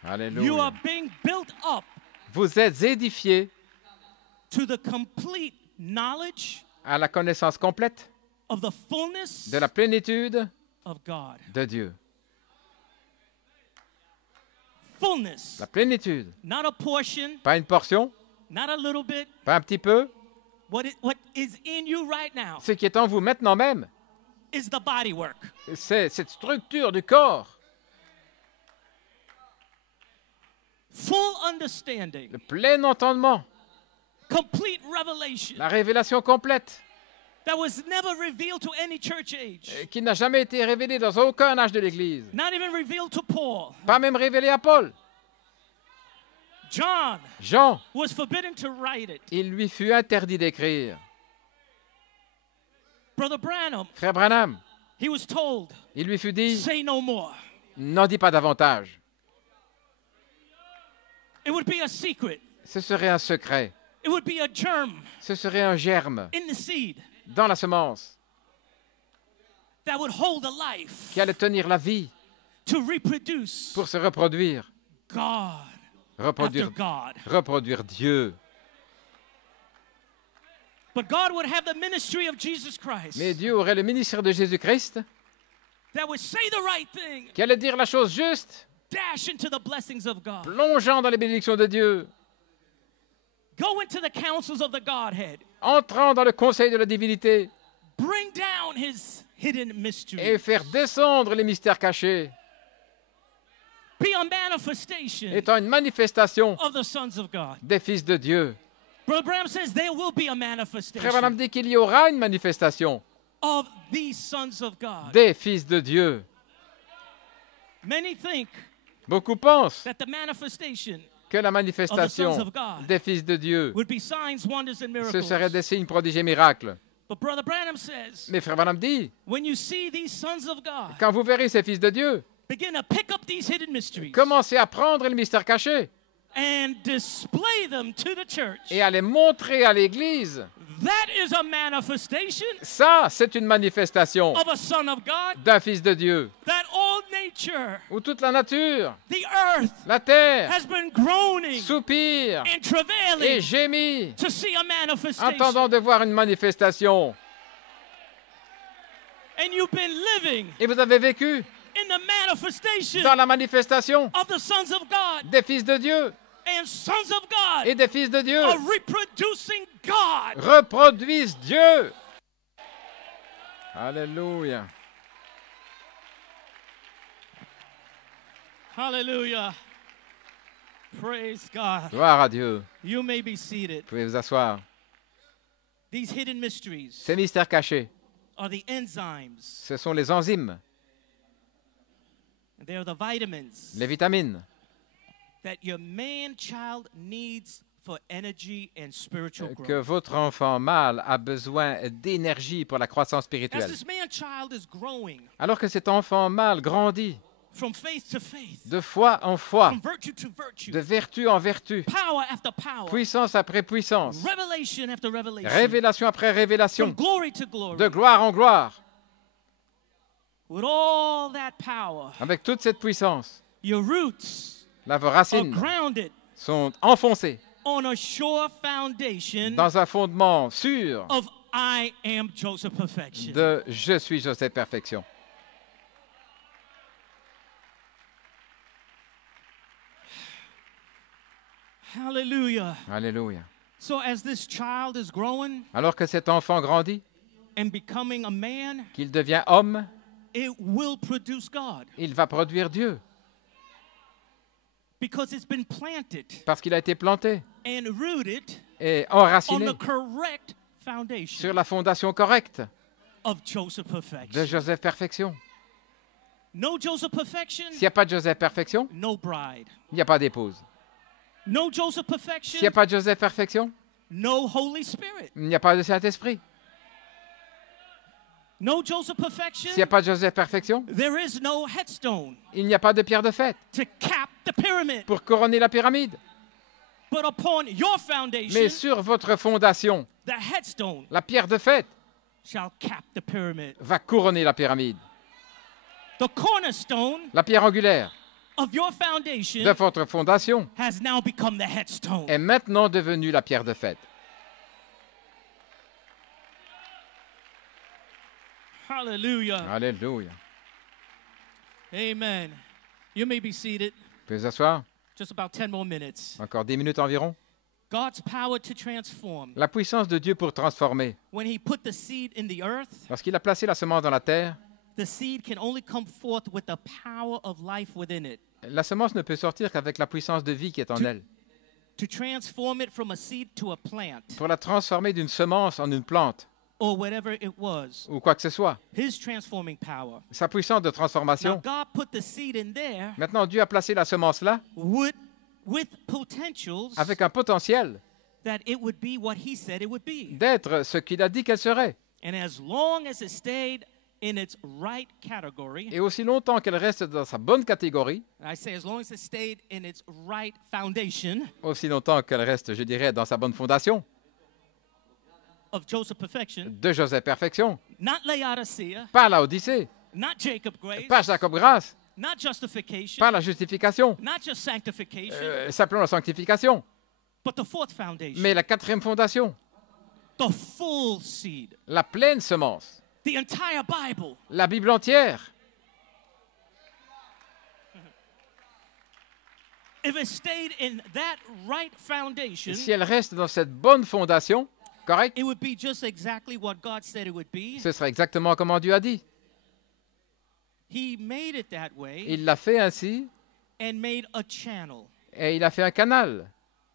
You Alléluia. are being built up Vous êtes édifiés to the complete knowledge à la connaissance complète of the fullness de la plénitude of God. de Dieu. Fullness, La plénitude, not a portion, pas une portion, not a little bit. pas un petit peu. What is in you right now Ce qui est en vous maintenant même, is the body work. c'est cette structure du corps, Full understanding, le plein entendement, complete revelation la révélation complète, that was never revealed to any church age, qui n'a jamais été révélée dans aucun âge de l'Église, not even revealed to Paul. pas même révélée à Paul. John Jean, was forbidden to write it. il lui fut interdit d'écrire. Brother Branham, Frère Branham, he was told, il lui fut dit, say no more. n'en dis pas davantage. It would be a secret. Ce serait un secret, It would be a germ ce serait un germe in the seed dans la semence that would hold a life qui allait tenir la vie to reproduce pour se reproduire, God after reproduire, God. reproduire Dieu. But God would have the ministry of Jesus Christ Mais Dieu aurait le ministère de Jésus-Christ that would say the right thing, qui allait dire la chose juste, dash into the blessings of God, plongeant dans les bénédictions de Dieu, go into the counsels of the Godhead, entrant dans le conseil de la divinité bring down his hidden mystery, et faire descendre les mystères cachés, be a manifestation étant une manifestation of the sons of God. des fils de Dieu. Brother Branham says there will be a Frère manifestation Branham dit qu'il y aura une manifestation of these sons of God. des fils de Dieu. Many think Beaucoup pensent that the manifestation que la of the manifestation sons of God des fils de Dieu, would be signs, wonders, and ce miracles. serait des signes, prodiges et miracles. But Brother Branham says, Mais Frère Branham dit, when you see these sons of God, quand vous verrez ces fils de Dieu, begin to pick up these hidden mysteries commencez à prendre les mystères cachés and display them to the church. et à les montrer à l'Église. That is a manifestation Ça, c'est une manifestation of a son of God, d'un fils de Dieu, that all nature, où toute la nature, the earth, la terre, has been groaning soupire and et travailing gémit, to see a manifestation. attendant de voir une manifestation. And you've been living Et vous avez vécu in the manifestation dans la manifestation of the sons of God. des fils de Dieu, And sons of God et des fils de Dieu are reproducing God. reproduisent Dieu. Alléluia. Hallelujah. Praise God. Gloire à Dieu. You may be seated. Vous pouvez vous asseoir. These hidden mysteries Ces mystères cachés, are the enzymes. ce sont les enzymes, They are the vitamins les vitamines that your man-child needs for energy and spiritual que growth. votre enfant mâle a besoin d'énergie pour la croissance As spirituelle. this man-child is growing Alors que cet enfant mâle grandit from faith to faith, de foi en foi, from virtue to virtue, de vertu en vertu, power after power, puissance après puissance, revelation after revelation, révélation après from révélation, glory to glory, de gloire en gloire, with all that power, avec toute cette puissance, your roots vos are racines grounded sont enfoncées on a sure foundation dans un fondement sûr of I am Joseph Perfection. de Je suis Joseph Perfection. Hallelujah. Alléluia. So as this child is growing Alors que cet enfant grandit, and becoming a man, qu'il devient homme, it will produce God il va produire Dieu because it's been planted parce qu'il a été planté and rooted est on enraciné the correct foundation sur la fondation correcte of Joseph de perfection. Joseph Perfection. No Joseph perfection, S'il n'y a pas de Joseph Perfection, no bride. il n'y a pas d'épouse. No Joseph S'il perfection, n'y a pas de Joseph Perfection, no Holy Spirit. il n'y a pas de Saint-Esprit. No Joseph perfection, S'il n'y a pas de Joseph Perfection, there is no headstone il n'y a pas de pierre de fête to cap the pyramid. pour couronner la pyramide. But upon your Mais foundation, sur votre fondation, the headstone la pierre de fête shall cap the pyramid. va couronner la pyramide. The cornerstone La pierre angulaire of your foundation de votre fondation has now become the headstone. est maintenant devenue la pierre de fête. Hallelujah. Alléluia. Amen. You may be seated. Vous pouvez vous asseoir? Just about 10 more minutes. Encore 10 minutes environ. God's power to transform. La puissance de Dieu pour transformer. When he put the seed in the earth, Lorsqu'il a placé la semence dans la terre, the seed can only come forth with the power of life within it. la semence ne peut sortir qu'avec la puissance de vie qui est en elle. To transform it from a seed to a plant Pour la transformer d'une semence en une plante, or whatever it was. ou quoi que ce soit. His transforming power. Sa puissance de Now transformation. God put the seed in there Maintenant, Dieu a placé la semence là with potentials avec un potentiel that it would be what he said it would be. d'être ce qu'il a dit qu'elle serait. And as long as it stayed in its right category, Et aussi longtemps qu'elle reste dans sa bonne catégorie, I say as long as it stayed in its right foundation aussi longtemps qu'elle reste, je dirais, dans sa bonne fondation of Joseph perfection, de Joseph Perfection, not Laodicea, pas la Odyssée, not Jacob grace, pas Jacob Grâce, not justification, pas la justification, not just sanctification, simplement la sanctification, but the fourth foundation, mais la quatrième fondation, the full seed, la pleine semence, the entire Bible. la Bible entière. If it stayed in that right foundation, Si elle reste dans cette bonne fondation, correct, it would be just exactly what God said it would be. ce serait exactement comme Dieu a dit. He made it that way Il l'a fait ainsi and made a channel. et il a fait un canal.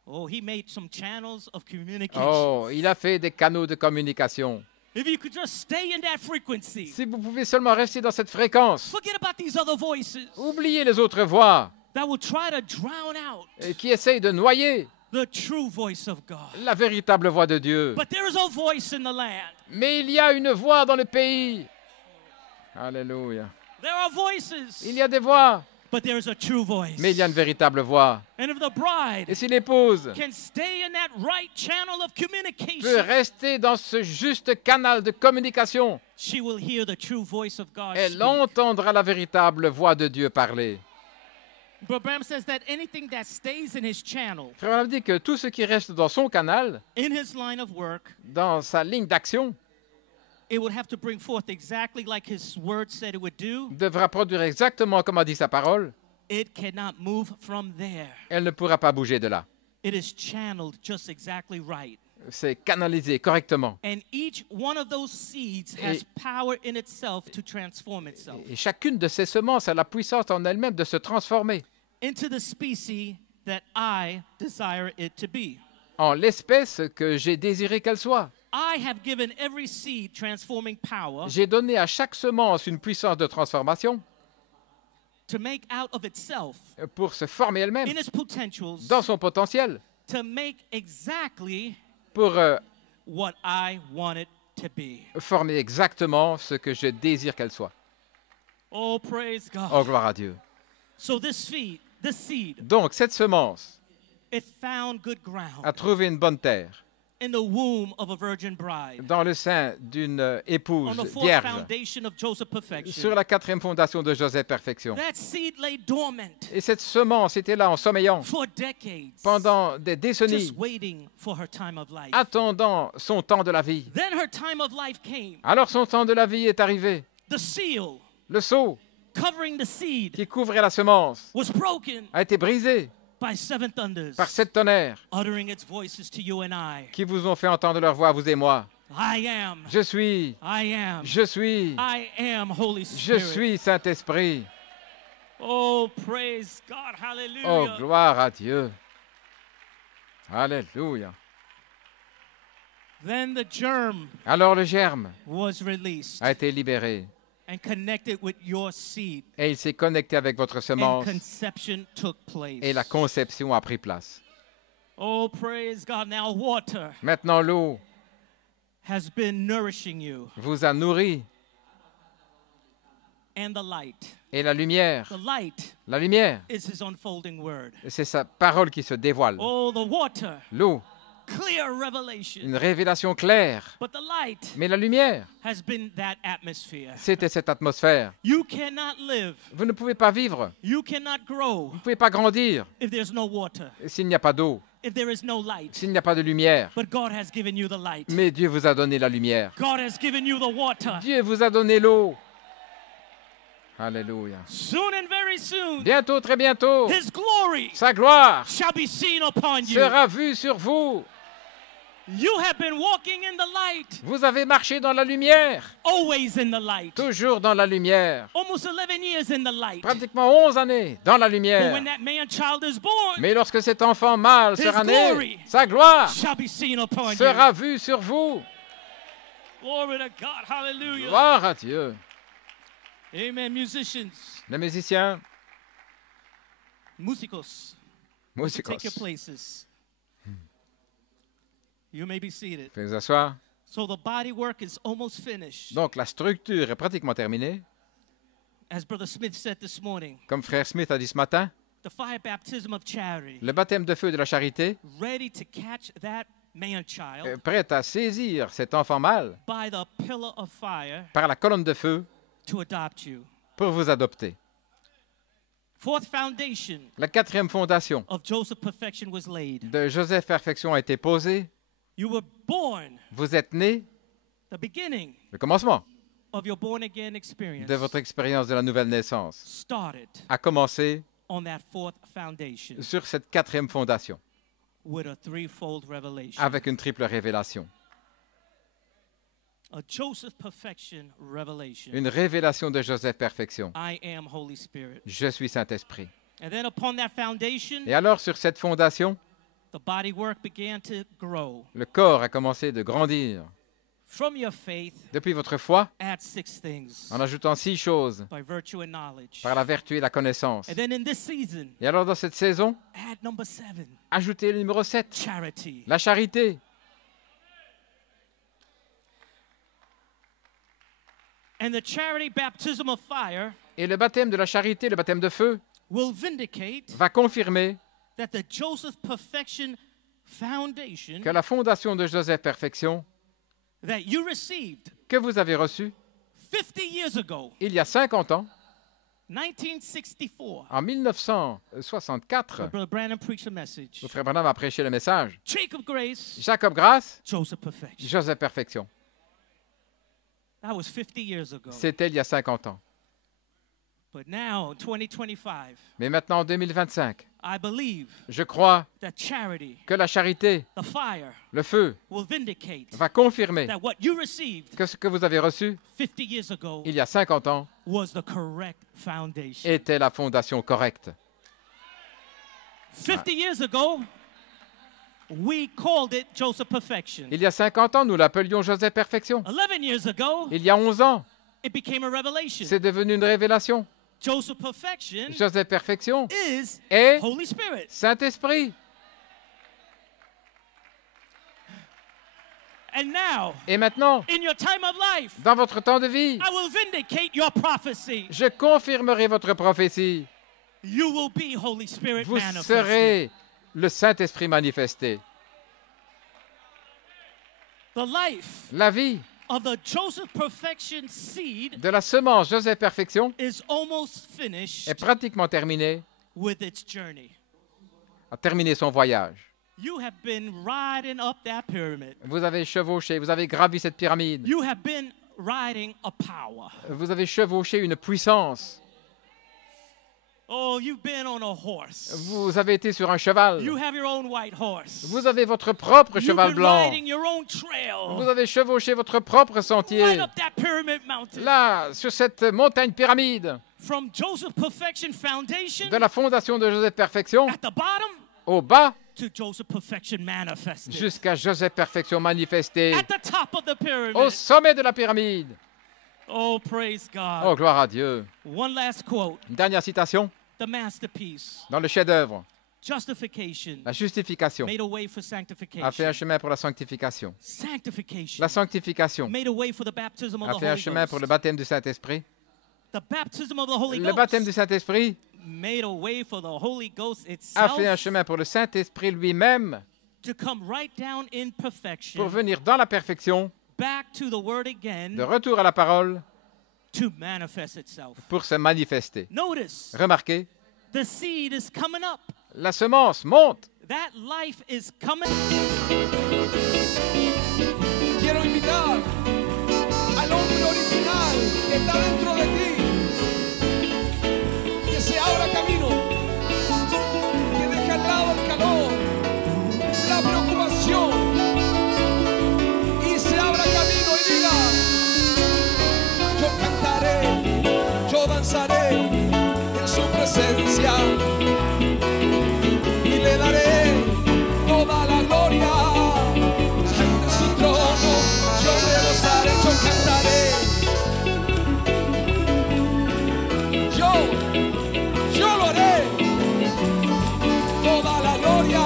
Oh, he made some channels of communication. Oh, il a fait des canaux de communication. If you could just stay in that frequency, Si vous pouvez seulement rester dans cette fréquence, forget about these other voices oubliez les autres voix that will try to drown out qui essayent de noyer the true voice of God. la véritable voix de Dieu. But there is a voice in the land. Mais il y a une voix dans le pays. Alléluia. There are voices, Il y a des voix, but there is a true voice. mais il y a une véritable voix. And if the bride Et si l'épouse can stay in that right channel of peut communication, rester dans ce juste canal de communication, she will hear the true voice of God elle speak. entendra la véritable voix de Dieu parler. But Bram says that anything that stays in his channel, Frère Branham dit que tout ce qui reste dans son canal, in his line of work, dans sa ligne d'action, it would have to bring forth exactly like his word said it would do. devra produire exactement comme a dit sa parole. It cannot move from there. Elle ne pourra pas bouger de là. It is channeled just exactly right. C'est canalisé correctement. And each one of those seeds has power in itself to transform itself Et chacune de ces semences a la puissance en elle-même de se transformer into the species that I desire it to be. en l'espèce que j'ai désiré qu'elle soit. I have given every seed transforming power J'ai donné à chaque semence une puissance de transformation to make out of itself, pour se former elle-même in its potentials, dans son potentiel, to make exactly pour what I want it to be. former exactement ce que je désire qu'elle soit. Oh, praise God. Oh, gloire à Dieu. So this seed, Donc, cette semence it found good ground a trouvé une bonne terre in the womb of a virgin bride, dans le sein d'une épouse on the fourth vierge, foundation of Joseph perfection. sur la quatrième fondation de Joseph Perfection. That seed lay dormant Et cette semence était là en sommeillant for decades, pendant des décennies, just waiting for her time of life. attendant son temps de la vie. Then her time of life came. Alors son temps de la vie est arrivé. The seal Le sceau covering the seed qui couvrait la semence was broken a été brisé by seven thunders, par 7 tonnerres uttering its voices to you and I. qui vous ont fait entendre leur voix, vous et moi. I am, Je suis, I am, je suis, I am Holy je Spirit. suis Saint-Esprit. Oh, praise God, Oh, hallelujah. gloire à Dieu. Alléluia. Then the germ Alors le germe was released a été libéré and connected with your seed. et il s'est connecté avec votre And semence conception took place. et la conception a pris place. Oh, praise God. Now water Maintenant l'eau has been nourishing you. vous a nourri And the light. et la lumière Is his unfolding word. c'est sa parole qui se dévoile. Oh, the water. L'eau, Clear revelation. une révélation claire, But the light mais la lumière, has been that atmosphere. c'était cette atmosphère. You cannot live. Vous ne pouvez pas vivre, You cannot grow vous ne pouvez pas grandir if there's no water. s'il n'y a pas d'eau, If there is no light. s'il n'y a pas de lumière. But God has given you the light. Mais Dieu vous a donné la lumière. God has given you the water. Dieu vous a donné l'eau. Alléluia. Soon and very soon, Bientôt, très bientôt, his glory sa gloire shall be seen upon you. sera vue sur vous. You have been walking in the light, Vous avez marché dans la lumière, always in the light. toujours dans la lumière. Almost 11 years in the light. Pratiquement 11 années dans la But lumière. when that man-child is born, Mais lorsque cet enfant mâle His sera glory né, sa gloire shall be seen upon you. sera vue sur vous. Glory to God. Hallelujah. Gloire à Dieu. Amen. Musicians, Les musiciens, musicos, take your musicos, places. You may be seated. veuillez vous asseoir. So the body work is almost finished. Donc la structure est pratiquement terminée. As Brother Smith said this morning, Comme frère Smith a dit ce matin, the fire baptism of charity, le baptême de feu de la charité ready to catch that man-child est prêt à saisir cet enfant mâle by the pillar of fire par la colonne de feu to adopt you. pour vous adopter. Fourth foundation La quatrième fondation of Joseph perfection was laid. de Joseph Perfection a été posée. You were born, Vous êtes né, the beginning le commencement of your born again experience de votre expérience de la nouvelle naissance started a commencé on that fourth foundation sur cette quatrième fondation with a threefold revelation. avec une triple révélation. A Joseph perfection revelation. Une révélation de Joseph Perfection. I am Holy Spirit. Je suis Saint-Esprit. And then upon that foundation, Et alors sur cette fondation, the body work began to grow. le corps a commencé de grandir. From your faith, Depuis votre foi, add 6 things en ajoutant 6 choses by virtue and knowledge. par la vertu et la connaissance. And then in this season, Et alors dans cette saison, add number 7, ajoutez le numéro 7, charity. la charité. And the charity baptism of fire Et le baptême de la charité, le baptême de feu, will vindicate va confirmer that the Joseph perfection foundation que la fondation de Joseph Perfection that you received que vous avez reçue 50 years ago, il y a 50 ans, 1964, en 1964, Brother Brandon preached a message. le frère Branham a prêché le message. Jacob Grace, Jacob Grace, Joseph perfection. Joseph Perfection. That was 50 years ago. C'était il y a 50 ans. But now, in 2025, Mais maintenant, en 2025, I believe je crois that charity, que la charité, the fire, le feu, will vindicate va confirmer that what you received que ce que vous avez reçu 50 years ago il y a 50 ans was the correct foundation. était la fondation correcte. 50 years ago, we called it Joseph Perfection. Il y a 50 ans, nous l'appelions Joseph Perfection. 11 years ago, Il y a 11 ans, it became a revelation. c'est devenu une révélation. Joseph Perfection Joseph Perfection is est Holy Spirit. Saint-Esprit. And now, Et maintenant, in your time of life, dans votre temps de vie, I will vindicate your prophecy. je confirmerai votre prophétie. You will be Holy Spirit Vous manifested. serez le Saint-Esprit manifesté. The life La vie of the Joseph Perfection seed de la semence Joseph Perfection is almost finished est pratiquement terminée, with its journey. a terminé son voyage. You have been riding up that pyramid. Vous avez chevauché, vous avez gravi cette pyramide. You have been riding a power. Vous avez chevauché une puissance. Oh, you've been on a horse. Vous avez été sur un cheval. You have your own white horse. Vous avez votre propre You've cheval been blanc. riding your own trail. Vous avez chevauché votre propre sentier. Right up that pyramid mountain. Là, sur cette montagne pyramide, From Joseph Perfection Foundation de la fondation de Joseph Perfection, at the bottom au bas, to Joseph perfection manifested. jusqu'à Joseph perfection manifestée At the top of the au pyramid. sommet de la pyramide. Oh, praise God. Oh, gloire à Dieu. One last quote. Une dernière citation The masterpiece. dans le chef-d'œuvre. Justification La justification made a way for a fait un sanctification. chemin pour la sanctification. Sanctification La sanctification made a way for the baptism of a the fait un Holy chemin pour le Ghost. baptême du Saint-Esprit. The baptism of the Holy Le baptême du Ghost Saint-Esprit made a way for the Holy Ghost a itself fait un chemin pour le Saint-Esprit lui-même to come right down in pour perfection venir dans la perfection, back to the Word de again retour à la parole, to manifest itself. pour se manifester. Notice, Remarquez, the seed is coming up. la semence monte. That life is coming. Quiero invitar al hombre original que está dentro de ti, que se abra camino, que deje al lado el calor, la preocupación y se abra camino y diga: yo cantaré, yo danzaré en su presencia y le daré toda la gloria. Ante su trono yo me gozaré, yo cantaré. Yo lo haré. Toda la gloria.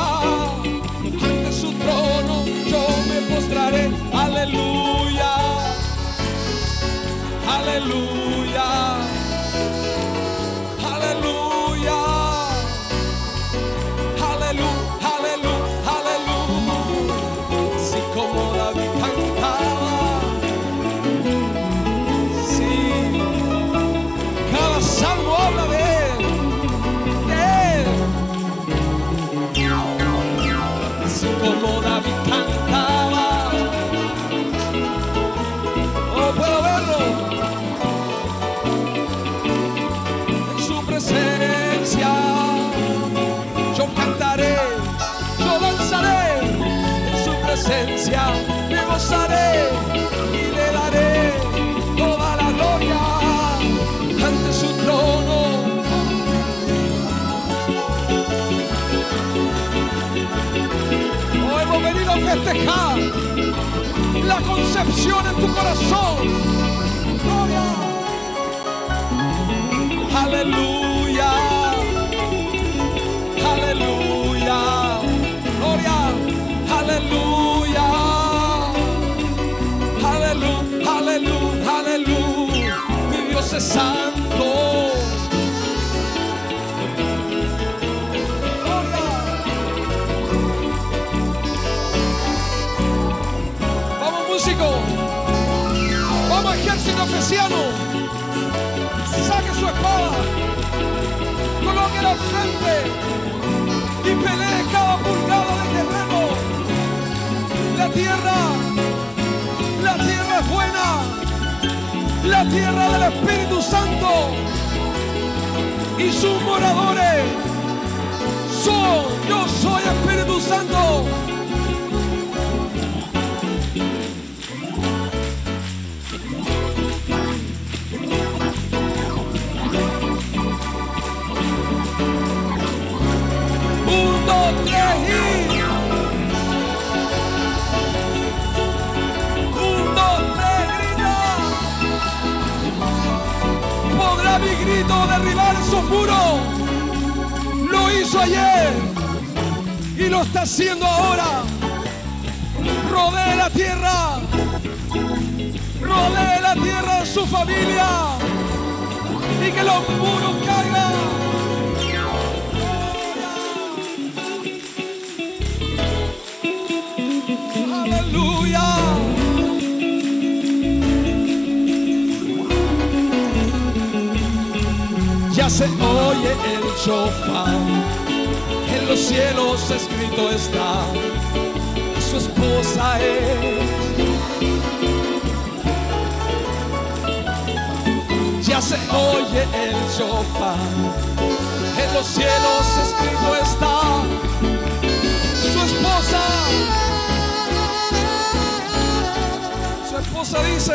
Ante su trono yo me postraré. Aleluya. Aleluya. Aleluya. Aleluya, aleluya, aleluya. Así como David cantaba. Sí, cada salmo habla de él, de él. Así como David cantaba. Oh, puedo verlo en su presencia. Yo cantaré, yo danzaré en su presencia, me gozaré y le daré toda la gloria ante su trono. Hoy hemos venido a festejar la concepción en tu corazón. Gloria. Aleluya. Aleluya, gloria, aleluya, aleluya, aleluya, aleluya, mi Dios es santo. Gloria. Vamos músicos, vamos ejército efesiano, saque su espada, colóquela al frente y pelee cada pulgada de terreno. La tierra es buena, la tierra del Espíritu Santo y sus moradores son, yo soy Espíritu Santo. Mi grito derribar esos muros. Lo hizo ayer y lo está haciendo ahora. Rodee la tierra de su familia y que los muros caigan. Aleluya. Ya se oye el shofar, en los cielos escrito está, su esposa es. Ya se oye el shofar, en los cielos escrito está, su esposa. Su esposa dice: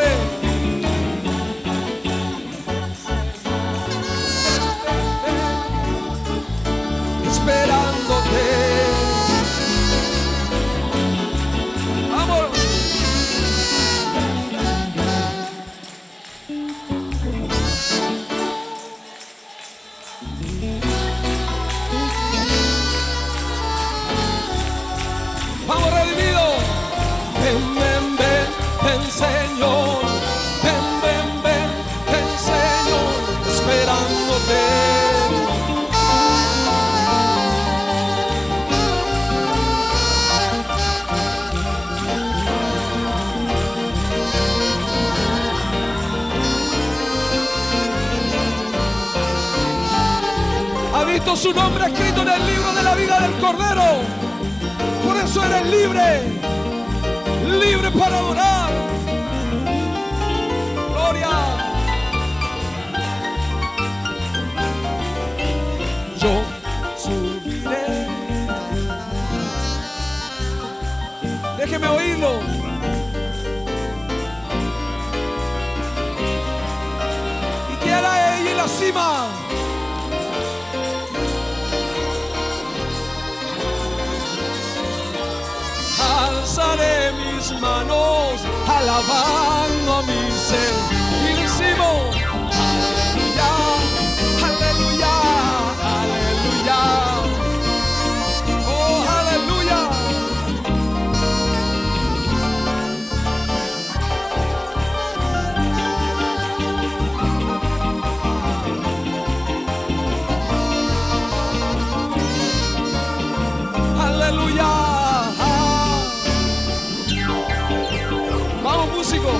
esperándote, visto su nombre escrito en el libro de la vida del Cordero. Por eso eres libre, libre para adorar. Gloria. Yo subiré. Déjeme oírlo. Y quiera ella en la cima. Alzaré mis manos alabando a mi ser y le decimos aleluya, aleluya, aleluya, oh aleluya. Aleluya. Músico,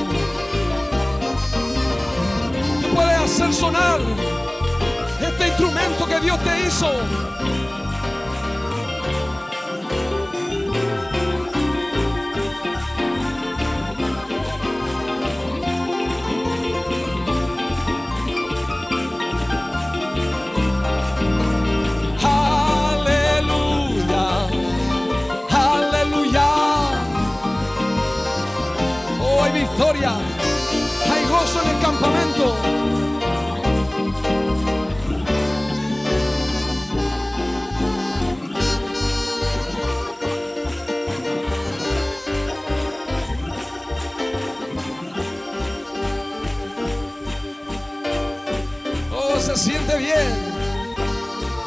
tú puedes hacer sonar este instrumento que Dios te hizo. Aleluya, aleluya. Oh, hay victoria, hay gozo en el campamento. Oh, se siente bien.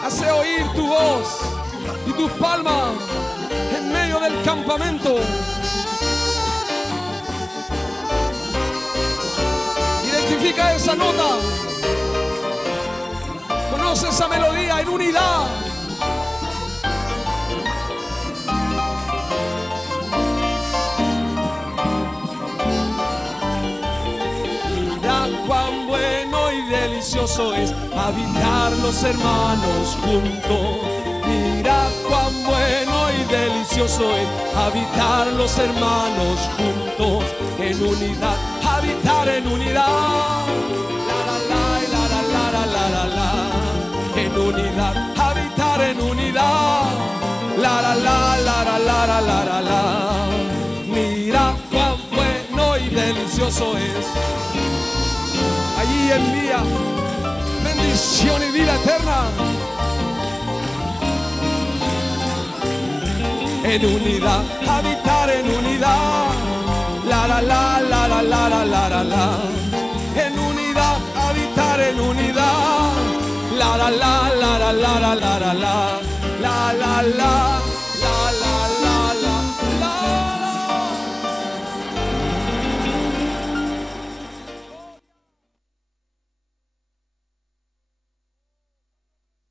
Hace oír tu voz y tus palmas en medio del campamento. Identifica esa nota. Conoce esa melodía en unidad. Mira cuán bueno y delicioso es habitar los hermanos juntos. Mira cuán bueno y delicioso es habitar los hermanos juntos en unidad. Habitar en unidad, en unidad, habitar en unidad, mira cuán bueno y delicioso es. Allí envía bendición y vida eterna. En unidad, habitar en unidad. En unidad, habitar en unidad. La